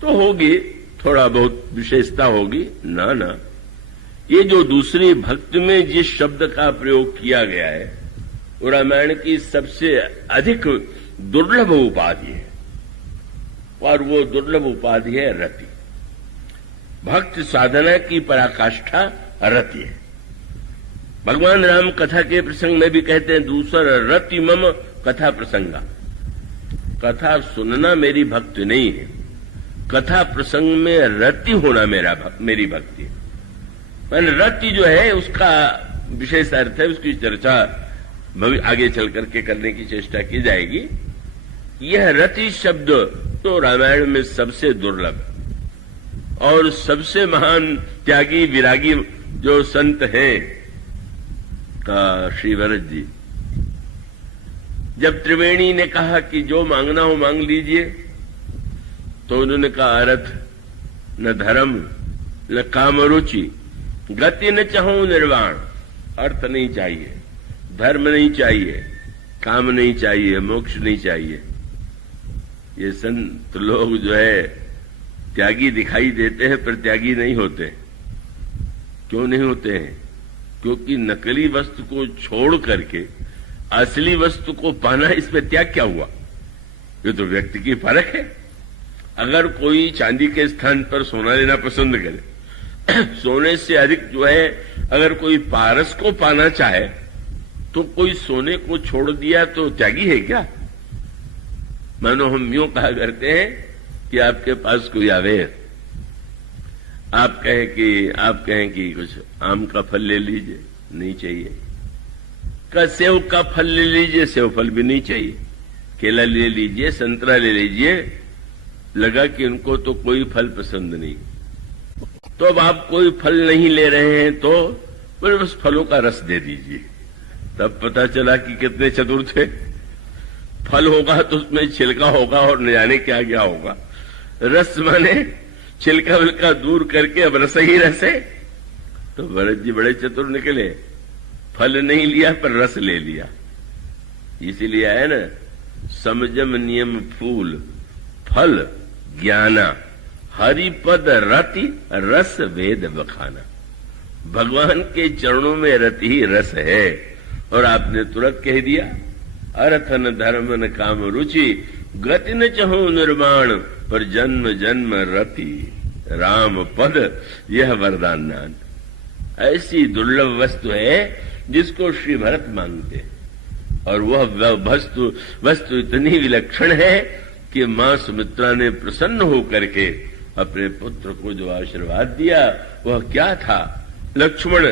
तो होगी, थोड़ा बहुत विशेषता होगी ना। ना, ये जो दूसरी भक्ति में जिस शब्द का प्रयोग किया गया है, वो रामायण की सबसे अधिक दुर्लभ उपाधि है, और वो दुर्लभ उपाधि है रति। भक्त साधना की पराकाष्ठा रति है। भगवान राम कथा के प्रसंग में भी कहते हैं, दूसरा रति मम कथा प्रसंगा। कथा सुनना मेरी भक्ति नहीं है, कथा प्रसंग में रति होना मेरी भक्ति है। रति जो है उसका विशेष अर्थ है, उसकी चर्चा आगे चल करके करने की चेष्टा की जाएगी। यह रति शब्द तो रामायण में सबसे दुर्लभ और सबसे महान त्यागी विरागी जो संत हैं श्री भरत जी। जब त्रिवेणी ने कहा कि जो मांगना हो मांग लीजिए, तो उन्होंने कहा अर्थ न धर्म न काम रुचि, गति न चाहूं निर्वाण। अर्थ नहीं चाहिए, धर्म नहीं चाहिए, काम नहीं चाहिए, मोक्ष नहीं चाहिए। ये संत लोग जो है त्यागी दिखाई देते हैं पर त्यागी नहीं होते। क्यों नहीं होते हैं? क्योंकि नकली वस्तु को छोड़ करके असली वस्तु को पाना, इसमें त्याग क्या हुआ? ये तो व्यक्ति की फर्क है। अगर कोई चांदी के स्थान पर सोना लेना पसंद करे, सोने से अधिक जो है अगर कोई पारस को पाना चाहे, तो कोई सोने को छोड़ दिया तो त्यागी है क्या? मानो हम यूं कहा करते हैं कि आपके पास कोई आवे, आप कहें कि कुछ आम का फल ले लीजिए, नहीं चाहिए। का सेव का फल ले लीजिए, सेव फल भी नहीं चाहिए। केला ले लीजिए, संतरा ले लीजिए, लगा कि उनको तो कोई फल पसंद नहीं। तो अब आप कोई फल नहीं ले रहे हैं तो बस फलों का रस दे दीजिए। तब पता चला कि कितने चतुर थे। फल होगा तो उसमें छिलका होगा और न जाने क्या क्या होगा। रस माने छिलका विलका दूर करके अब रस ही रस है। तो भरत जी बड़े चतुर निकले, फल नहीं लिया पर रस ले लिया। इसीलिए है ना, समझम नियम फूल फल ज्ञाना, हरिपद रति रस वेद बखाना। भगवान के चरणों में रति ही रस है। और आपने तुरंत कह दिया, अर्थ न धर्म न काम रुचि, गति न चाहो निर्वाण, पर जन्म जन्म रति राम पद यह वरदान नान। ऐसी दुर्लभ वस्तु है जिसको श्री भरत मांगते हैं, और वह वस्तु इतनी विलक्षण है कि मां सुमित्रा ने प्रसन्न होकर के अपने पुत्र को जो आशीर्वाद दिया वह क्या था? लक्ष्मण,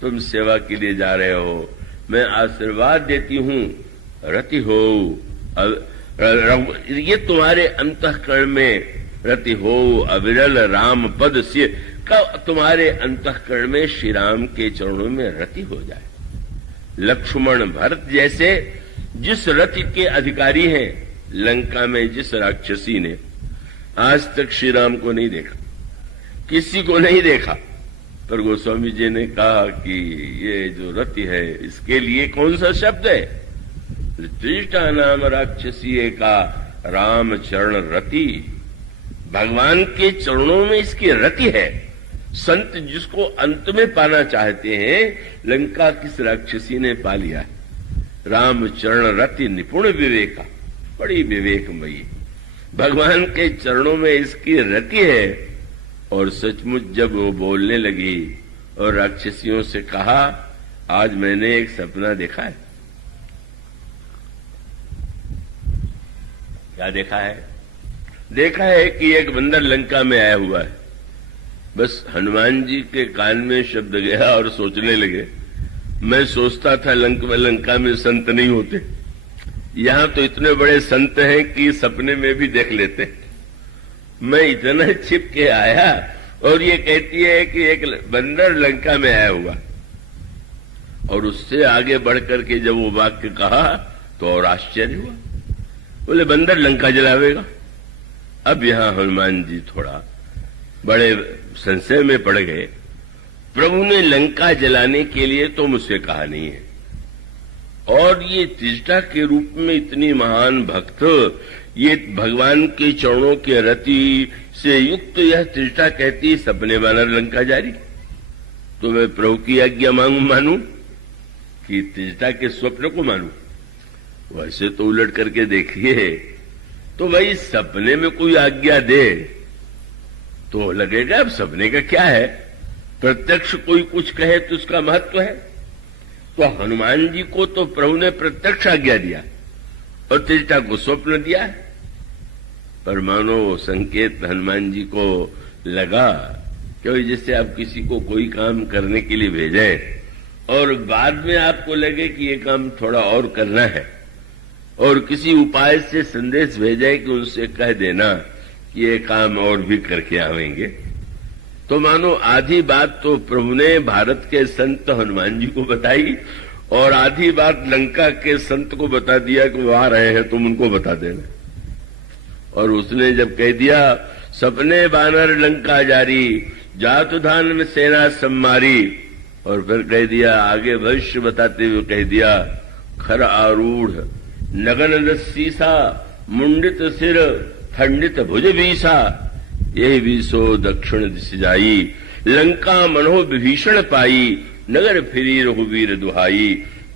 तुम सेवा के लिए जा रहे हो, मैं आशीर्वाद देती हूं, रति हो, ये तुम्हारे अंतःकरण में रति हो, अविरल राम पद से, कब तुम्हारे अंतःकरण में श्री राम के चरणों में रति हो जाए। लक्ष्मण भरत जैसे जिस रति के अधिकारी हैं, लंका में जिस राक्षसी ने आज तक श्री राम को नहीं देखा, किसी को नहीं देखा, पर गोस्वामी जी ने कहा कि ये जो रति है इसके लिए कौन सा शब्द है? त्रिष्टा नाम राक्षसी का राम चरण रति, भगवान के चरणों में इसकी रति है। संत जिसको अंत में पाना चाहते हैं, लंका किस राक्षसी ने पा लिया है। राम चरण रति निपुण विवेका, बड़ी विवेकमयी, भगवान के चरणों में इसकी रति है। और सचमुच जब वो बोलने लगी और राक्षसियों से कहा, आज मैंने एक सपना देखा है। क्या देखा है? देखा है कि एक बंदर लंका में आया हुआ है। बस हनुमान जी के कान में शब्द गया और सोचने लगे, मैं सोचता था लंका में संत नहीं होते, यहां तो इतने बड़े संत हैं कि सपने में भी देख लेते। मैं इतना छिप के आया और ये कहती है कि एक बंदर लंका में आया हुआ। और उससे आगे बढ़कर के जब वो वाक्य कहा तो और आश्चर्य हुआ, बोले बंदर लंका जलावेगा। अब यहां हनुमान जी थोड़ा बड़े संशय में पड़ गए। प्रभु ने लंका जलाने के लिए तो मुझसे कहा नहीं है, और ये त्रिष्टा के रूप में इतनी महान भक्त, ये भगवान के चरणों के रति से युक्त यह त्रिष्टा कहती सपने वाला लंका जारी। तो मैं प्रभु की आज्ञा मानूं कि त्रिष्टा के स्वप्न को मानूं? वैसे तो उलट करके देखिए तो भाई सपने में कोई आज्ञा दे तो लगेगा अब सपने का क्या है, प्रत्यक्ष कोई कुछ कहे तो उसका महत्व है। तो हनुमान जी को तो प्रभु ने प्रत्यक्ष आज्ञा दिया और त्रिष्टा को स्वप्न दिया है, पर मानो संकेत हनुमान जी को लगा कि जैसे आप किसी को कोई काम करने के लिए भेजें और बाद में आपको लगे कि ये काम थोड़ा और करना है, और किसी उपाय से संदेश भेजे कि उनसे कह देना कि ये काम और भी करके आवेंगे, तो मानो आधी बात तो प्रभु ने भारत के संत हनुमान जी को बताई और आधी बात लंका के संत को बता दिया कि वो आ रहे हैं, तुम उनको बता देना। और उसने जब कह दिया सपने बानर लंका जारी, जातु धान में सेना सम्मारी, और फिर कह दिया आगे भविष्य बताते हुए कह दिया खर आरूढ़ नगन दस्सीसा, मुंडित सिर खंडित भुज बीसा, यही बीसो दक्षिण दिश जाई, लंका मनोह विभीषण पाई, नगर फिरी रघुवीर दुहाई,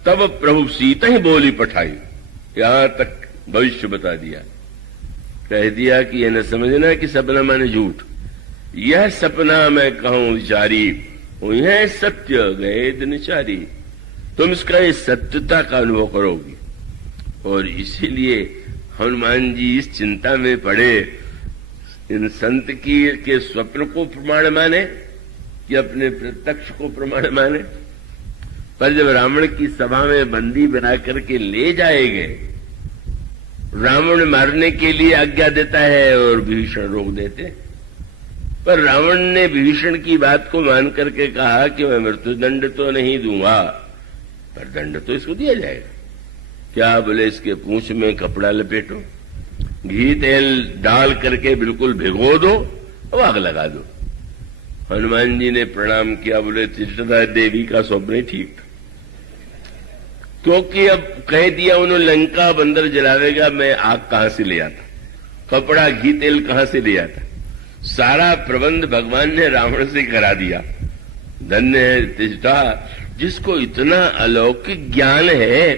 तब प्रभु सीता ही बोली पठाई। यहां तक भविष्य बता दिया, कह दिया कि यह न समझना कि सपना माने झूठ, यह सपना मैं कहूं विचारी, यह सत्य गए दिनचारी, तुम इसका इस सत्यता का अनुभव करोगी। और इसीलिए हनुमान जी इस चिंता में पड़े, इन संत के स्वप्न को प्रमाण माने कि अपने प्रत्यक्ष को प्रमाण माने। पर जब रावण की सभा में बंदी बना करके ले जाए गए, रावण मारने के लिए आज्ञा देता है और विभीषण रोक देते, पर रावण ने विभीषण की बात को मान करके कहा कि मैं मृत्युदंड तो नहीं दूंगा, पर दंड तो इसको दिया जाएगा। क्या बोले, इसके पूंछ में कपड़ा लपेटो, घी तेल डाल करके बिल्कुल भिगो दो और आग लगा दो। हनुमान जी ने प्रणाम किया, बोले त्रिष्टा देवी का स्वप्न ठीक था, क्योंकि अब कह दिया उन्होंने लंका बंदर जलावेगा, मैं आग कहां से ले आता, कपड़ा घी तेल कहां से ले आता, सारा प्रबंध भगवान ने रावण से करा दिया। धन्य है त्रिष्टा जिसको इतना अलौकिक ज्ञान है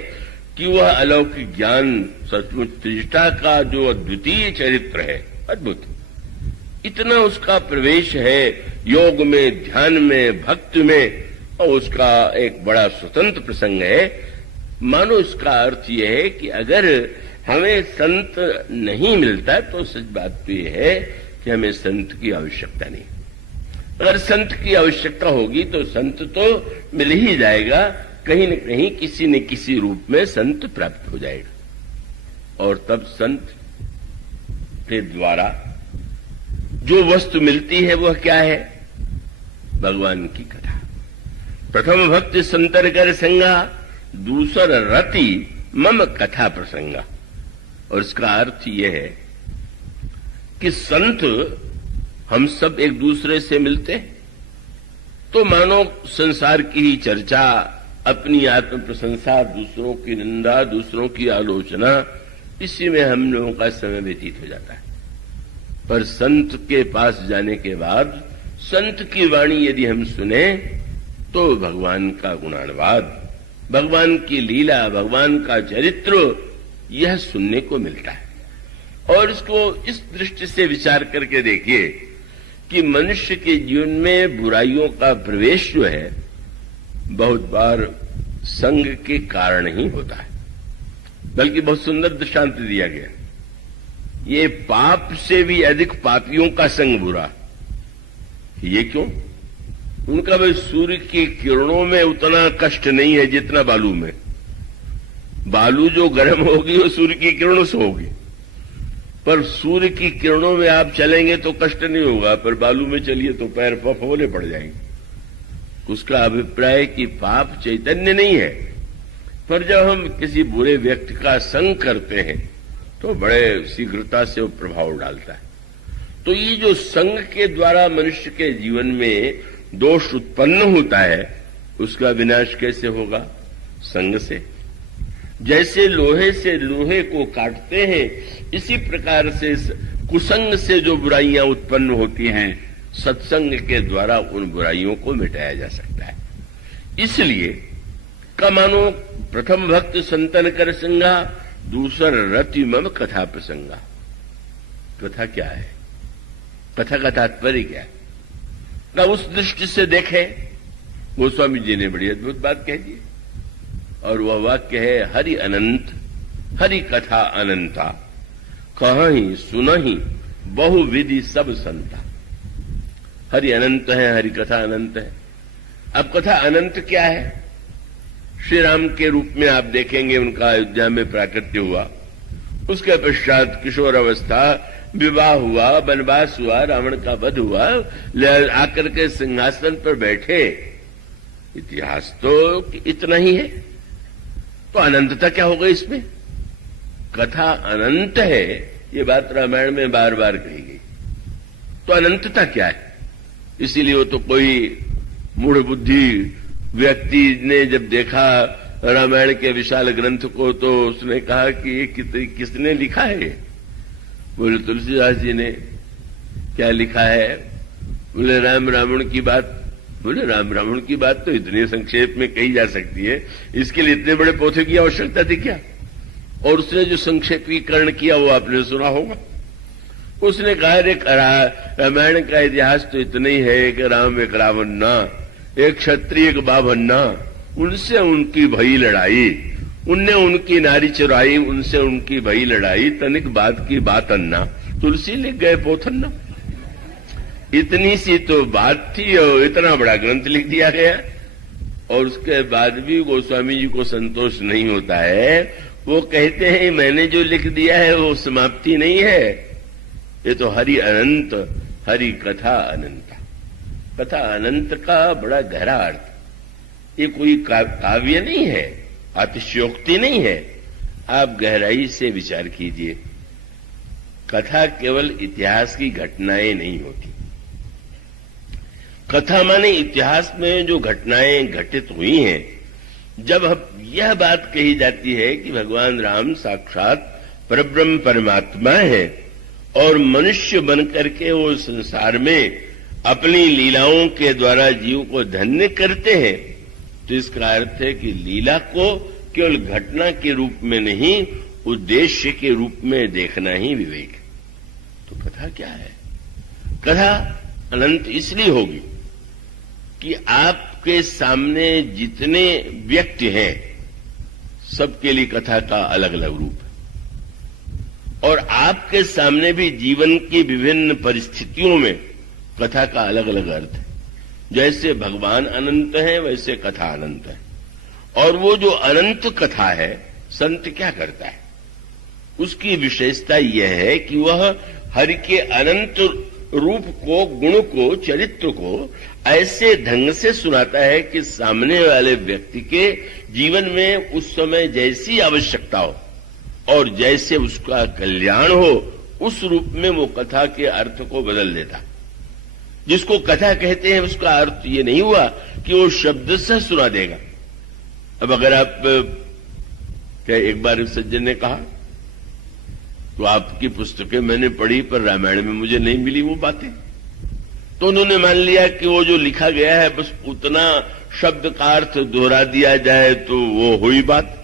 कि वह अलौकिक ज्ञान सचमुच त्रिष्टा का जो अद्वितीय चरित्र है अद्भुत। इतना उसका प्रवेश है योग में, ध्यान में, भक्ति में, और उसका एक बड़ा स्वतंत्र प्रसंग है। मानो इसका अर्थ यह है कि अगर हमें संत नहीं मिलता तो सच बात तो यह है कि हमें संत की आवश्यकता नहीं। अगर संत की आवश्यकता होगी तो संत तो मिल ही जाएगा, कहीं न कहीं किसी न किसी रूप में संत प्राप्त हो जाएगा। और तब संत के द्वारा जो वस्तु मिलती है वह क्या है? भगवान की कथा। प्रथम भक्ति संतर कर संगा, दूसर रति मम कथा प्रसंगा। और इसका अर्थ यह है कि संत हम सब एक दूसरे से मिलते हैं तो मानो संसार की ही चर्चा, अपनी आत्म प्रशंसा, दूसरों की निंदा, दूसरों की आलोचना, इसी में हम लोगों का समय व्यतीत हो जाता है। पर संत के पास जाने के बाद संत की वाणी यदि हम सुने तो भगवान का गुणानुवाद, भगवान की लीला, भगवान का चरित्र, यह सुनने को मिलता है। और इसको इस दृष्टि से विचार करके देखिए कि मनुष्य के जीवन में बुराइयों का प्रवेश जो है बहुत बार संग के कारण ही होता है। बल्कि बहुत सुंदर दृष्टांत दिया गया, ये पाप से भी अधिक पापियों का संग बुरा। ये क्यों? उनका भाई सूर्य की किरणों में उतना कष्ट नहीं है जितना बालू में। बालू जो गर्म होगी वो सूर्य की किरणों से होगी, पर सूर्य की किरणों में आप चलेंगे तो कष्ट नहीं होगा, पर बालू में चलिए तो पैर फफोले पड़ जाएंगे। उसका अभिप्राय कि पाप चैतन्य नहीं है, पर जब हम किसी बुरे व्यक्ति का संग करते हैं तो बड़े शीघ्रता से वो प्रभाव डालता है। तो ये जो संग के द्वारा मनुष्य के जीवन में दोष उत्पन्न होता है, उसका विनाश कैसे होगा? संग से। जैसे लोहे से लोहे को काटते हैं, इसी प्रकार से कुसंग से जो बुराइयां उत्पन्न होती हैं, सत्संग के द्वारा उन बुराइयों को मिटाया जा सकता है। इसलिए का मानो प्रथम भक्त संतन कर संगा, दूसर रति मम कथा प्रसंगा। कथा क्या है? कथा का तात्पर्य क्या है? ना उस दृष्टि से देखें, गोस्वामी जी ने बड़ी अद्भुत बात कह दी। और वह वाक्य है, हरि अनंत हरि कथा अनंता, कहीं सुनहि बहुविधि सब संता। हरि अनंत है, हरि कथा अनंत है। अब कथा अनंत क्या है? श्री राम के रूप में आप देखेंगे उनका अयोध्या में प्राकट्य हुआ, उसके पश्चात किशोर अवस्था, विवाह हुआ, वनवास हुआ, रावण का वध हुआ, आकर के सिंहासन पर बैठे। इतिहास तो इतना ही है, तो अनंतता क्या हो गई इसमें? कथा अनंत है, ये बात रामायण में बार बार कही गई। तो अनंतता क्या है? इसीलिए वो तो कोई मूढ़ बुद्धि व्यक्ति ने जब देखा रामायण के विशाल ग्रंथ को तो उसने कहा कि ये किसने लिखा है? बोले तुलसीदास जी ने। क्या लिखा है? बोले राम रावण की बात। बोले राम रावण की बात तो इतने संक्षेप में कही जा सकती है, इसके लिए इतने बड़े पोथे की आवश्यकता थी क्या? और उसने जो संक्षेपीकरण किया वो आपने सुना होगा। उसने कहा रे रामायण का इतिहास तो इतना ही है कि राम एक रावण ना, एक क्षत्रिय एक बाभन्ना, उनसे उनकी भई लड़ाई, उनने उनकी नारी चुराई, उनसे उनकी भई लड़ाई, तनिक बाद की बात अन्ना, तुलसी लिख गए पोथन्ना। इतनी सी तो बात थी और इतना बड़ा ग्रंथ लिख दिया गया। और उसके बाद भी गोस्वामी जी को संतोष नहीं होता है। वो कहते हैं मैंने जो लिख दिया है वो समाप्ति नहीं है, ये तो हरि अनंत हरि कथा अनंता। कथा अनंत का बड़ा गहरा अर्थ। ये कोई काव्य नहीं है, अतिशयोक्ति नहीं है। आप गहराई से विचार कीजिए। कथा केवल इतिहास की घटनाएं नहीं होती। कथा माने इतिहास में जो घटनाएं घटित हुई हैं, जब यह बात कही जाती है कि भगवान राम साक्षात परब्रह्म परमात्मा है और मनुष्य बनकर के वो संसार में अपनी लीलाओं के द्वारा जीव को धन्य करते हैं, तो इसका अर्थ है कि लीला को केवल घटना के रूप में नहीं, उद्देश्य के रूप में देखना ही विवेक है। तो कथा क्या है? कथा अनंत इसलिए होगी कि आपके सामने जितने व्यक्ति हैं सबके लिए कथा का अलग अलग रूप है, और आपके सामने भी जीवन की विभिन्न परिस्थितियों में कथा का अलग अलग अर्थ है। जैसे भगवान अनंत है वैसे कथा अनंत है। और वो जो अनंत कथा है, संत क्या करता है? उसकी विशेषता यह है कि वह हरि के अनंत रूप को, गुण को, चरित्र को ऐसे ढंग से सुनाता है कि सामने वाले व्यक्ति के जीवन में उस समय जैसी आवश्यकता हो और जैसे उसका कल्याण हो, उस रूप में वो कथा के अर्थ को बदल देता। जिसको कथा कहते हैं उसका अर्थ ये नहीं हुआ कि वो शब्द से सुना देगा। अब अगर आप, क्या एक बार सज्जन ने कहा तो आपकी पुस्तकें मैंने पढ़ी पर रामायण में मुझे नहीं मिली वो बातें, तो उन्होंने मान लिया कि वो जो लिखा गया है बस उतना शब्द का अर्थ दोहरा दिया जाए तो वो हुई बात।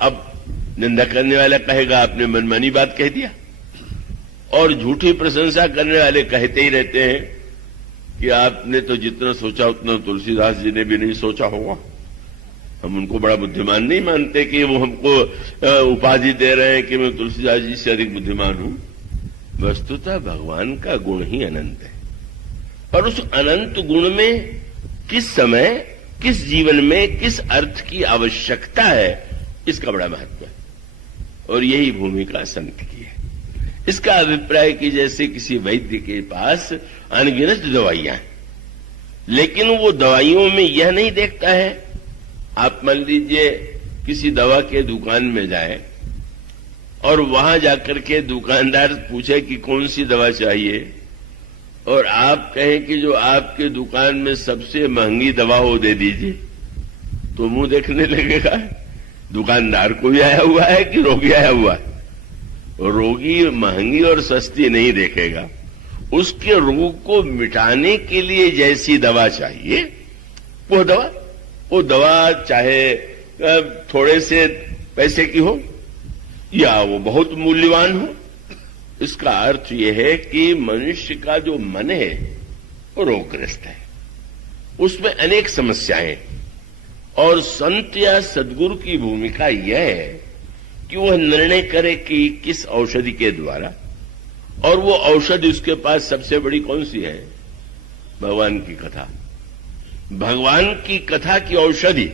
अब निंदा करने वाला कहेगा आपने मनमानी बात कह दिया, और झूठी प्रशंसा करने वाले कहते ही रहते हैं कि आपने तो जितना सोचा उतना तुलसीदास जी ने भी नहीं सोचा होगा। हम उनको बड़ा बुद्धिमान नहीं मानते कि वो हमको उपाधि दे रहे हैं कि मैं तुलसीदास जी से अधिक बुद्धिमान हूं। वस्तुतः भगवान का गुण ही अनंत है, और उस अनंत गुण में किस समय, किस जीवन में किस अर्थ की आवश्यकता है, इसका बड़ा महत्व है। और यही भूमिका संत की है। इसका अभिप्राय कि जैसे किसी वैद्य के पास अनगिनत दवाइयां हैं, लेकिन वो दवाइयों में यह नहीं देखता है। आप मान लीजिए किसी दवा के दुकान में जाए और वहां जाकर के दुकानदार पूछे कि कौन सी दवा चाहिए, और आप कहें कि जो आपके दुकान में सबसे महंगी दवा हो दे दीजिए, तो मुंह देखने लगेगा दुकानदार को भी आया हुआ है कि रोगी आया हुआ है। रोगी महंगी और सस्ती नहीं देखेगा, उसके रोग को मिटाने के लिए जैसी दवा चाहिए वो दवा चाहे थोड़े से पैसे की हो या वो बहुत मूल्यवान हो। इसका अर्थ यह है कि मनुष्य का जो मन है वो रोगग्रस्त है, उसमें अनेक समस्याएं, और संत या सद्गुरु की भूमिका यह है कि वह निर्णय करे कि किस औषधि के द्वारा, और वो औषधि उसके पास सबसे बड़ी कौन सी है? भगवान की कथा। भगवान की कथा की औषधि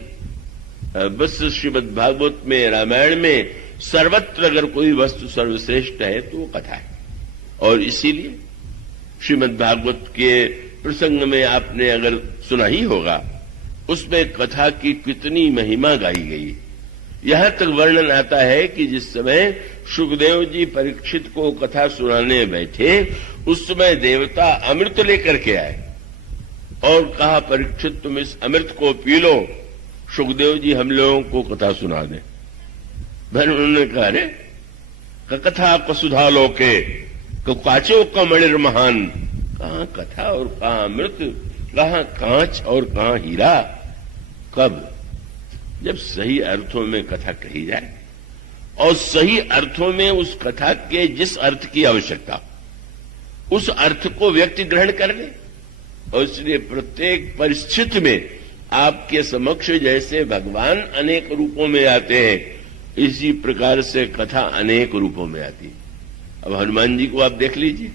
बस श्रीमद् भागवत में, रामायण में, सर्वत्र अगर कोई वस्तु सर्वश्रेष्ठ है तो वो कथा है। और इसीलिए श्रीमद् भागवत के प्रसंग में आपने अगर सुना ही होगा, उसमें कथा की कितनी महिमा गाई गई। यहां तक वर्णन आता है कि जिस समय सुखदेव जी परीक्षित को कथा सुनाने बैठे, उस समय देवता अमृत लेकर के आए और कहा, परीक्षित तुम इस अमृत को पी लो, सुखदेव जी हम लोगों को कथा सुना दें। उन्होंने कहा, अरे कथा कसुधा लोके काचो का मणिर महान। कहां कथा और कहां अमृत, कहां कांच और कहां हीरा। कब? जब सही अर्थों में कथा कही जाए और सही अर्थों में उस कथा के जिस अर्थ की आवश्यकता, उस अर्थ को व्यक्ति ग्रहण कर ले। और इसलिए प्रत्येक परिस्थिति में आपके समक्ष जैसे भगवान अनेक रूपों में आते हैं, इसी प्रकार से कथा अनेक रूपों में आती है। अब हनुमान जी को आप देख लीजिए,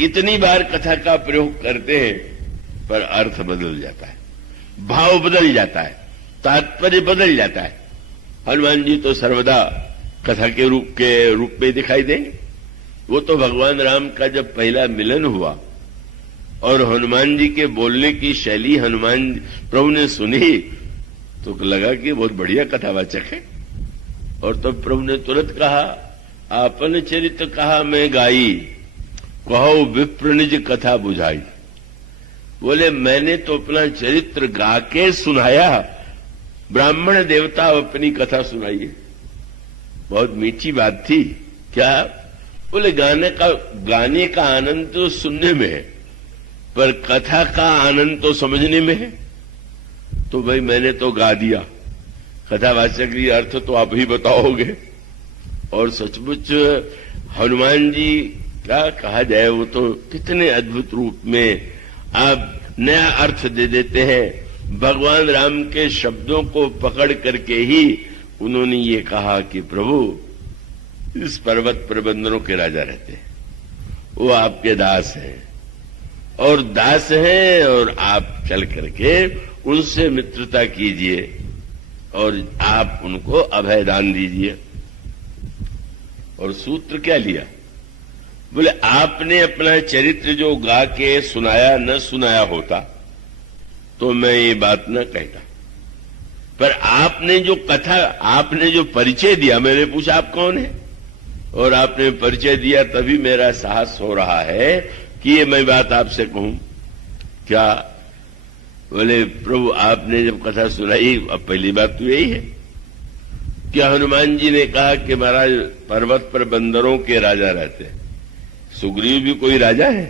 इतनी बार कथा का प्रयोग करते हैं पर अर्थ बदल जाता है, भाव बदल जाता है, तात्पर्य बदल जाता है। हनुमान जी तो सर्वदा कथा के रूप में दिखाई देंगे। वो तो भगवान राम का जब पहला मिलन हुआ और हनुमान जी के बोलने की शैली हनुमान प्रभु ने सुनी तो लगा कि बहुत बढ़िया कथावाचक है। और तब प्रभु ने तुरंत कहा, आपन चरित्र कहा मैं गाई, कहो विप्र निज कथा बुझाई। बोले मैंने तो अपना चरित्र गा के सुनाया, ब्राह्मण देवता अपनी कथा सुनाइए। बहुत मीठी बात थी। क्या? बोले गाने का आनंद तो सुनने में है, पर कथा का आनंद तो समझने में है। तो भाई मैंने तो गा दिया, कथावाचक की अर्थ तो आप ही बताओगे। और सचमुच हनुमान जी का कहा जाए वो तो कितने अद्भुत रूप में आप नया अर्थ दे देते हैं। भगवान राम के शब्दों को पकड़ करके ही उन्होंने ये कहा कि प्रभु इस पर्वत पर बंदरों के राजा रहते हैं, वो आपके दास हैं और दास हैं, और आप चल करके उनसे मित्रता कीजिए और आप उनको अभयदान दीजिए। और सूत्र क्या लिया? बोले आपने अपना चरित्र जो गा के सुनाया न सुनाया होता तो मैं ये बात न कहता, पर आपने जो कथा, आपने जो परिचय दिया, मैंने पूछा आप कौन है और आपने परिचय दिया, तभी मेरा साहस हो रहा है कि ये मैं बात आपसे कहूं। क्या? बोले प्रभु आपने जब कथा सुनाई, अब पहली बात तो यही है कि हनुमान जी ने कहा कि महाराज पर्वत पर बंदरों के राजा रहते हैं। सुग्रीव भी कोई राजा है?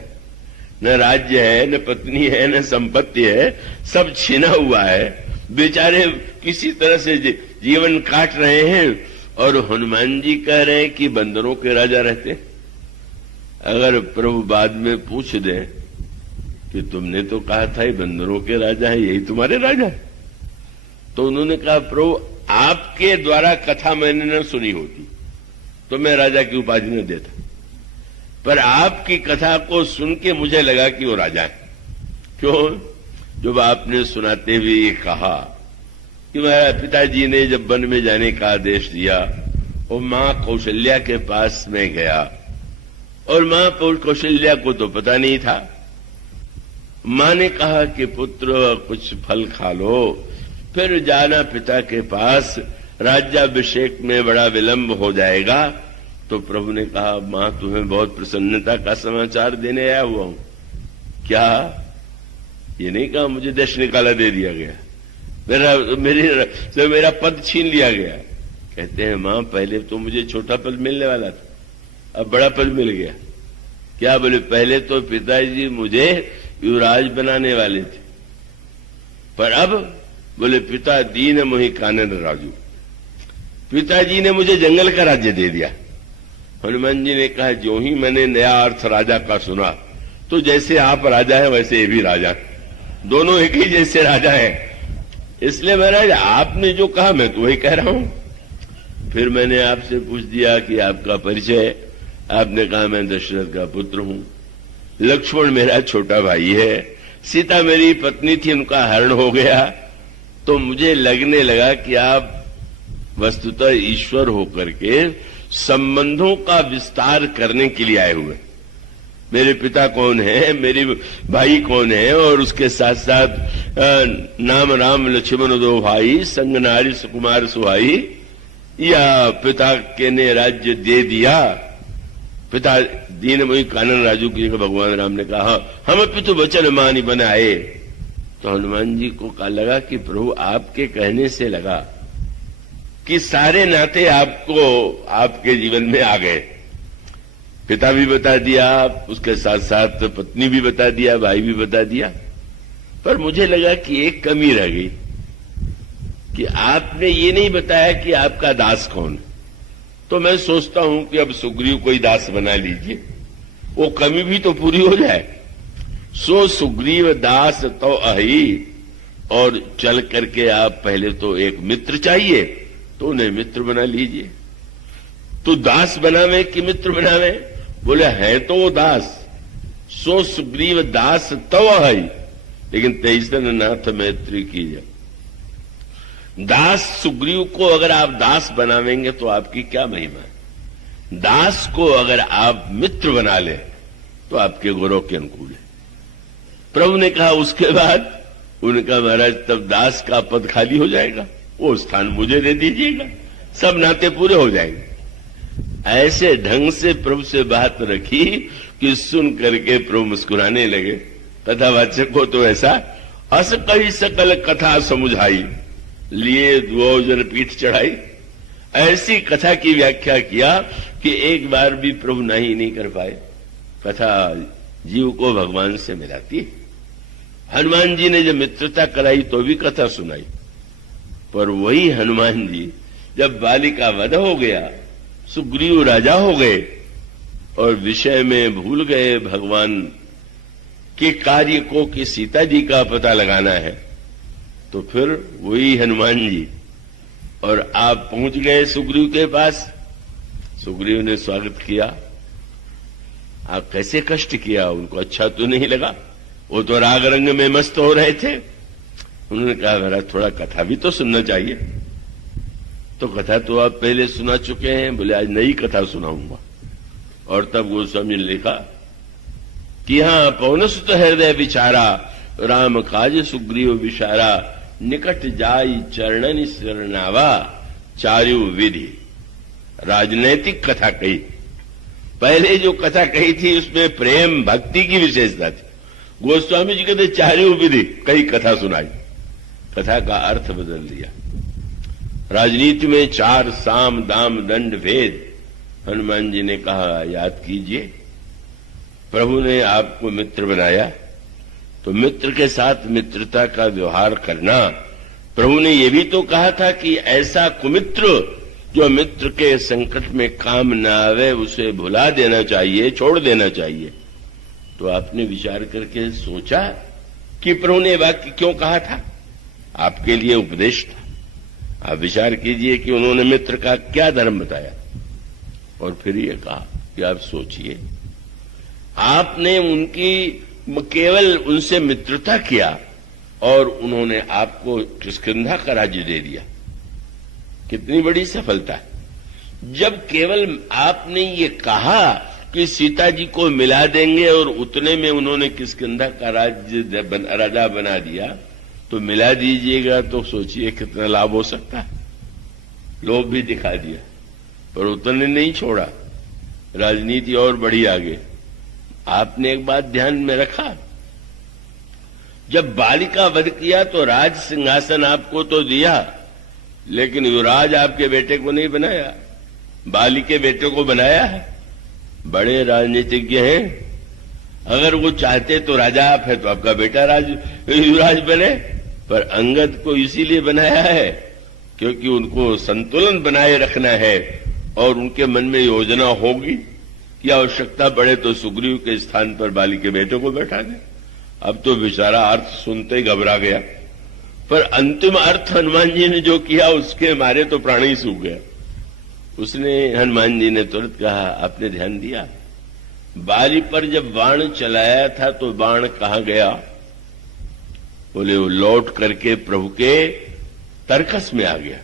न राज्य है, न पत्नी है, न संपत्ति है, सब छीना हुआ है। बेचारे किसी तरह से जीवन काट रहे हैं और हनुमान जी कह रहे हैं कि बंदरों के राजा रहते हैं। अगर प्रभु बाद में पूछ दें कि तुमने तो कहा था ये बंदरों के राजा है, यही तुम्हारे राजा है, तो उन्होंने कहा प्रभु आपके द्वारा कथा मैंने न सुनी होती तो मैं राजा की उपाधि न देता, पर आपकी कथा को सुन के मुझे लगा कि वो राजा है। क्यों? जब आपने सुनाते हुए ये कहा कि मेरे पिताजी ने जब वन में जाने का आदेश दिया और मां कौशल्या के पास में गया और मां कौशल्या को तो पता नहीं था। मां ने कहा कि पुत्र कुछ फल खा लो, फिर जाना पिता के पास, राज्याभिषेक में बड़ा विलंब हो जाएगा। तो प्रभु ने कहा मां तुम्हें बहुत प्रसन्नता का समाचार देने आया हुआ हूं। क्या? ये नहीं कहा मुझे देश निकाला दे दिया गया, मेरा पद छीन लिया गया। कहते हैं मां पहले तो मुझे छोटा पद मिलने वाला था, अब बड़ा पद मिल गया। क्या? बोले पहले तो पिताजी मुझे युवराज बनाने वाले थे, पर अब बोले पिता दीन मोहि कानन राजू, पिताजी ने मुझे जंगल का राज्य दे दिया। हनुमान जी ने कहा जो ही मैंने नया अर्थ राजा का सुना तो जैसे आप राजा हैं वैसे ये भी राजा है, दोनों एक ही जैसे राजा हैं। इसलिए महाराज आपने जो कहा मैं तो वही कह रहा हूं। फिर मैंने आपसे पूछ दिया कि आपका परिचय, आपने कहा मैं दशरथ का पुत्र हूं, लक्ष्मण मेरा छोटा भाई है, सीता मेरी पत्नी थी, उनका हरण हो गया। तो मुझे लगने लगा कि आप वस्तुतः ईश्वर होकर के संबंधों का विस्तार करने के लिए आए हुए। मेरे पिता कौन है, मेरे भाई कौन है, और उसके साथ साथ नाम राम लक्ष्मण दो भाई, संग नारी सुकुमार सुहाई, या पिता के ने राज्य दे दिया, पिता दीन मोहि कानन राजू की जगह भगवान राम ने कहा हम पितु वचन मानी बनाए। तो हनुमान जी को लगा कि प्रभु आपके कहने से लगा कि सारे नाते आपको आपके जीवन में आ गए। पिता भी बता दिया, उसके साथ साथ पत्नी भी बता दिया, भाई भी बता दिया, पर मुझे लगा कि एक कमी रह गई कि आपने ये नहीं बताया कि आपका दास कौन है। तो मैं सोचता हूं कि अब सुग्रीव कोई दास बना लीजिए, वो कमी भी तो पूरी हो जाए। सो सुग्रीव दास तो अहि, और चल करके आप पहले तो एक मित्र चाहिए तो उन्हें मित्र बना लीजिए। तो दास बनावे कि मित्र बनावे? बोले है तो वो दास, सो सुग्रीव दास तो अहि, लेकिन तेईसन नाथ मैत्री कीजिए। दास सुग्रीव को अगर आप दास बनावेंगे तो आपकी क्या महिमा है। दास को अगर आप मित्र बना ले तो आपके गौरव के अनुकूल है। प्रभु ने कहा उसके बाद, उनका महाराज तब दास का पद खाली हो जाएगा, वो स्थान मुझे दे दीजिएगा, सब नाते पूरे हो जाएंगे। ऐसे ढंग से प्रभु से बात रखी कि सुन करके प्रभु मुस्कुराने लगे। कथावाचक को तो ऐसा अस कही सकल कथा समुझाई, लिए दो जन पीठ चढ़ाई। ऐसी कथा की व्याख्या किया कि एक बार भी प्रभु नहीं कर पाए। कथा जीव को भगवान से मिलाती है। हनुमान जी ने जब मित्रता कराई तो भी कथा सुनाई, पर वही हनुमान जी जब बाली का वध हो गया, सुग्रीव राजा हो गए, और विषय में भूल गए भगवान के कार्य को कि सीता जी का पता लगाना है, तो फिर वही हनुमान जी और आप पहुंच गए सुग्रीव के पास। सुग्रीव ने स्वागत किया। आप कैसे कष्ट किया, उनको अच्छा तो नहीं लगा, वो तो राग रंग में मस्त हो रहे थे। उन्होंने कहा मेरा थोड़ा कथा भी तो सुनना चाहिए। तो कथा तो आप पहले सुना चुके हैं। बोले आज नई कथा सुनाऊंगा। और तब गोस्वामी ने लिखा कि हाँ, पवन सुत हृदय विचारा, राम काज सुग्रीव विशारा, निकट जाई चरणन शरणावा, चारु विधि। राजनैतिक कथा कही। पहले जो कथा कही थी उसमें प्रेम भक्ति की विशेषता थी। गोस्वामी जी कहते चारु विधि कई कथा सुनाई, कथा का अर्थ बदल दिया। राजनीति में 4 साम दाम दंड भेद। हनुमान जी ने कहा याद कीजिए, प्रभु ने आपको मित्र बनाया तो मित्र के साथ मित्रता का व्यवहार करना। प्रभु ने यह भी तो कहा था कि ऐसा कुमित्र जो मित्र के संकट में काम न आवे उसे भुला देना चाहिए, छोड़ देना चाहिए। तो आपने विचार करके सोचा कि प्रभु ने वाक्य क्यों कहा था, आपके लिए उपदेश था। आप विचार कीजिए कि उन्होंने मित्र का क्या धर्म बताया और फिर ये कहा कि आप सोचिए, आपने उनकी केवल उनसे मित्रता किया और उन्होंने आपको किष्किंधा का राज्य दे दिया। कितनी बड़ी सफलता है। जब केवल आपने ये कहा कि सीता जी को मिला देंगे और उतने में उन्होंने किष्किंधा का राजा बना दिया, तो मिला दीजिएगा तो सोचिए कितना लाभ हो सकता है। लोभ भी दिखा दिया पर उतने नहीं छोड़ा, राजनीति और बढ़ी आगे। आपने एक बात ध्यान में रखा, जब बाली का वध किया तो राज सिंहासन आपको तो दिया, लेकिन युवराज आपके बेटे को नहीं बनाया, बाली के बेटे को बनाया है। बड़े राजनीतिज्ञ हैं, अगर वो चाहते तो राजा आप है तो आपका बेटा युवराज बने, पर अंगद को इसीलिए बनाया है क्योंकि उनको संतुलन बनाए रखना है और उनके मन में योजना होगी कि आवश्यकता पड़े तो सुग्रीव के स्थान पर बाली के बेटे को बैठा दे। अब तो बेचारा अर्थ सुनते ही घबरा गया, पर अंतिम अर्थ हनुमान जी ने जो किया उसके मारे तो प्राण ही सूख गया। उसने हनुमान जी ने तुरंत कहा आपने ध्यान दिया, बाली पर जब बाण चलाया था तो बाण कहां गया? बोले वो लौट करके प्रभु के तरकस में आ गया।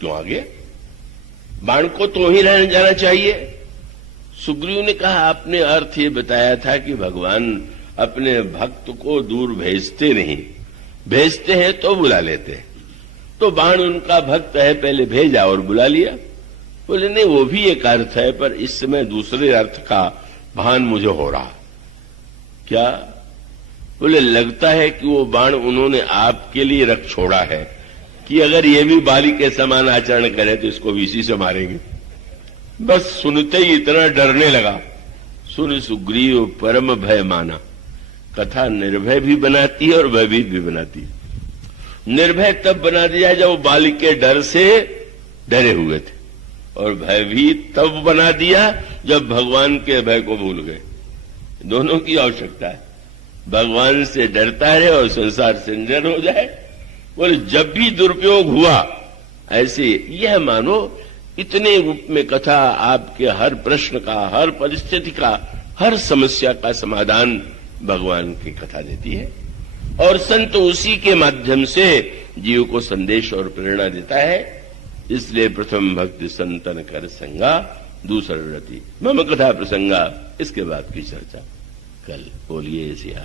क्यों आ गया? बाण को तो वहीं रहने जाना चाहिए। सुग्रीव ने कहा आपने अर्थ ये बताया था कि भगवान अपने भक्त को दूर भेजते नहीं, भेजते हैं तो बुला लेते हैं, तो बाण उनका भक्त है पहले भेजा और बुला लिया। बोले नहीं वो भी एक अर्थ है, पर इस समय दूसरे अर्थ का भान मुझे हो रहा। क्या? बोले लगता है कि वो बाण उन्होंने आपके लिए रख छोड़ा है कि अगर ये भी बाली के समान आचरण करे तो इसको भी इसी से मारेंगे। बस सुनते ही इतना डरने लगा। सुन सुग्रीव परम भय माना। कथा निर्भय भी बनाती है और भयभीत भी बनाती है। निर्भय तब बना दिया जब वो बाली के डर से डरे हुए थे, और भयभीत तब बना दिया जब भगवान के भय को भूल गए। दोनों की आवश्यकता है, भगवान से डरता रहे और संसार से निडर हो जाए। बोले जब भी दुरुपयोग हुआ ऐसे यह मानो इतने रूप में कथा आपके हर प्रश्न का, हर परिस्थिति का, हर समस्या का समाधान भगवान की कथा देती है, और संत उसी के माध्यम से जीव को संदेश और प्रेरणा देता है। इसलिए प्रथम भक्ति संतन कर संगा, दूसरा रति मम कथा प्रसंगा। इसके बाद की चर्चा कल। बोलिए सिया।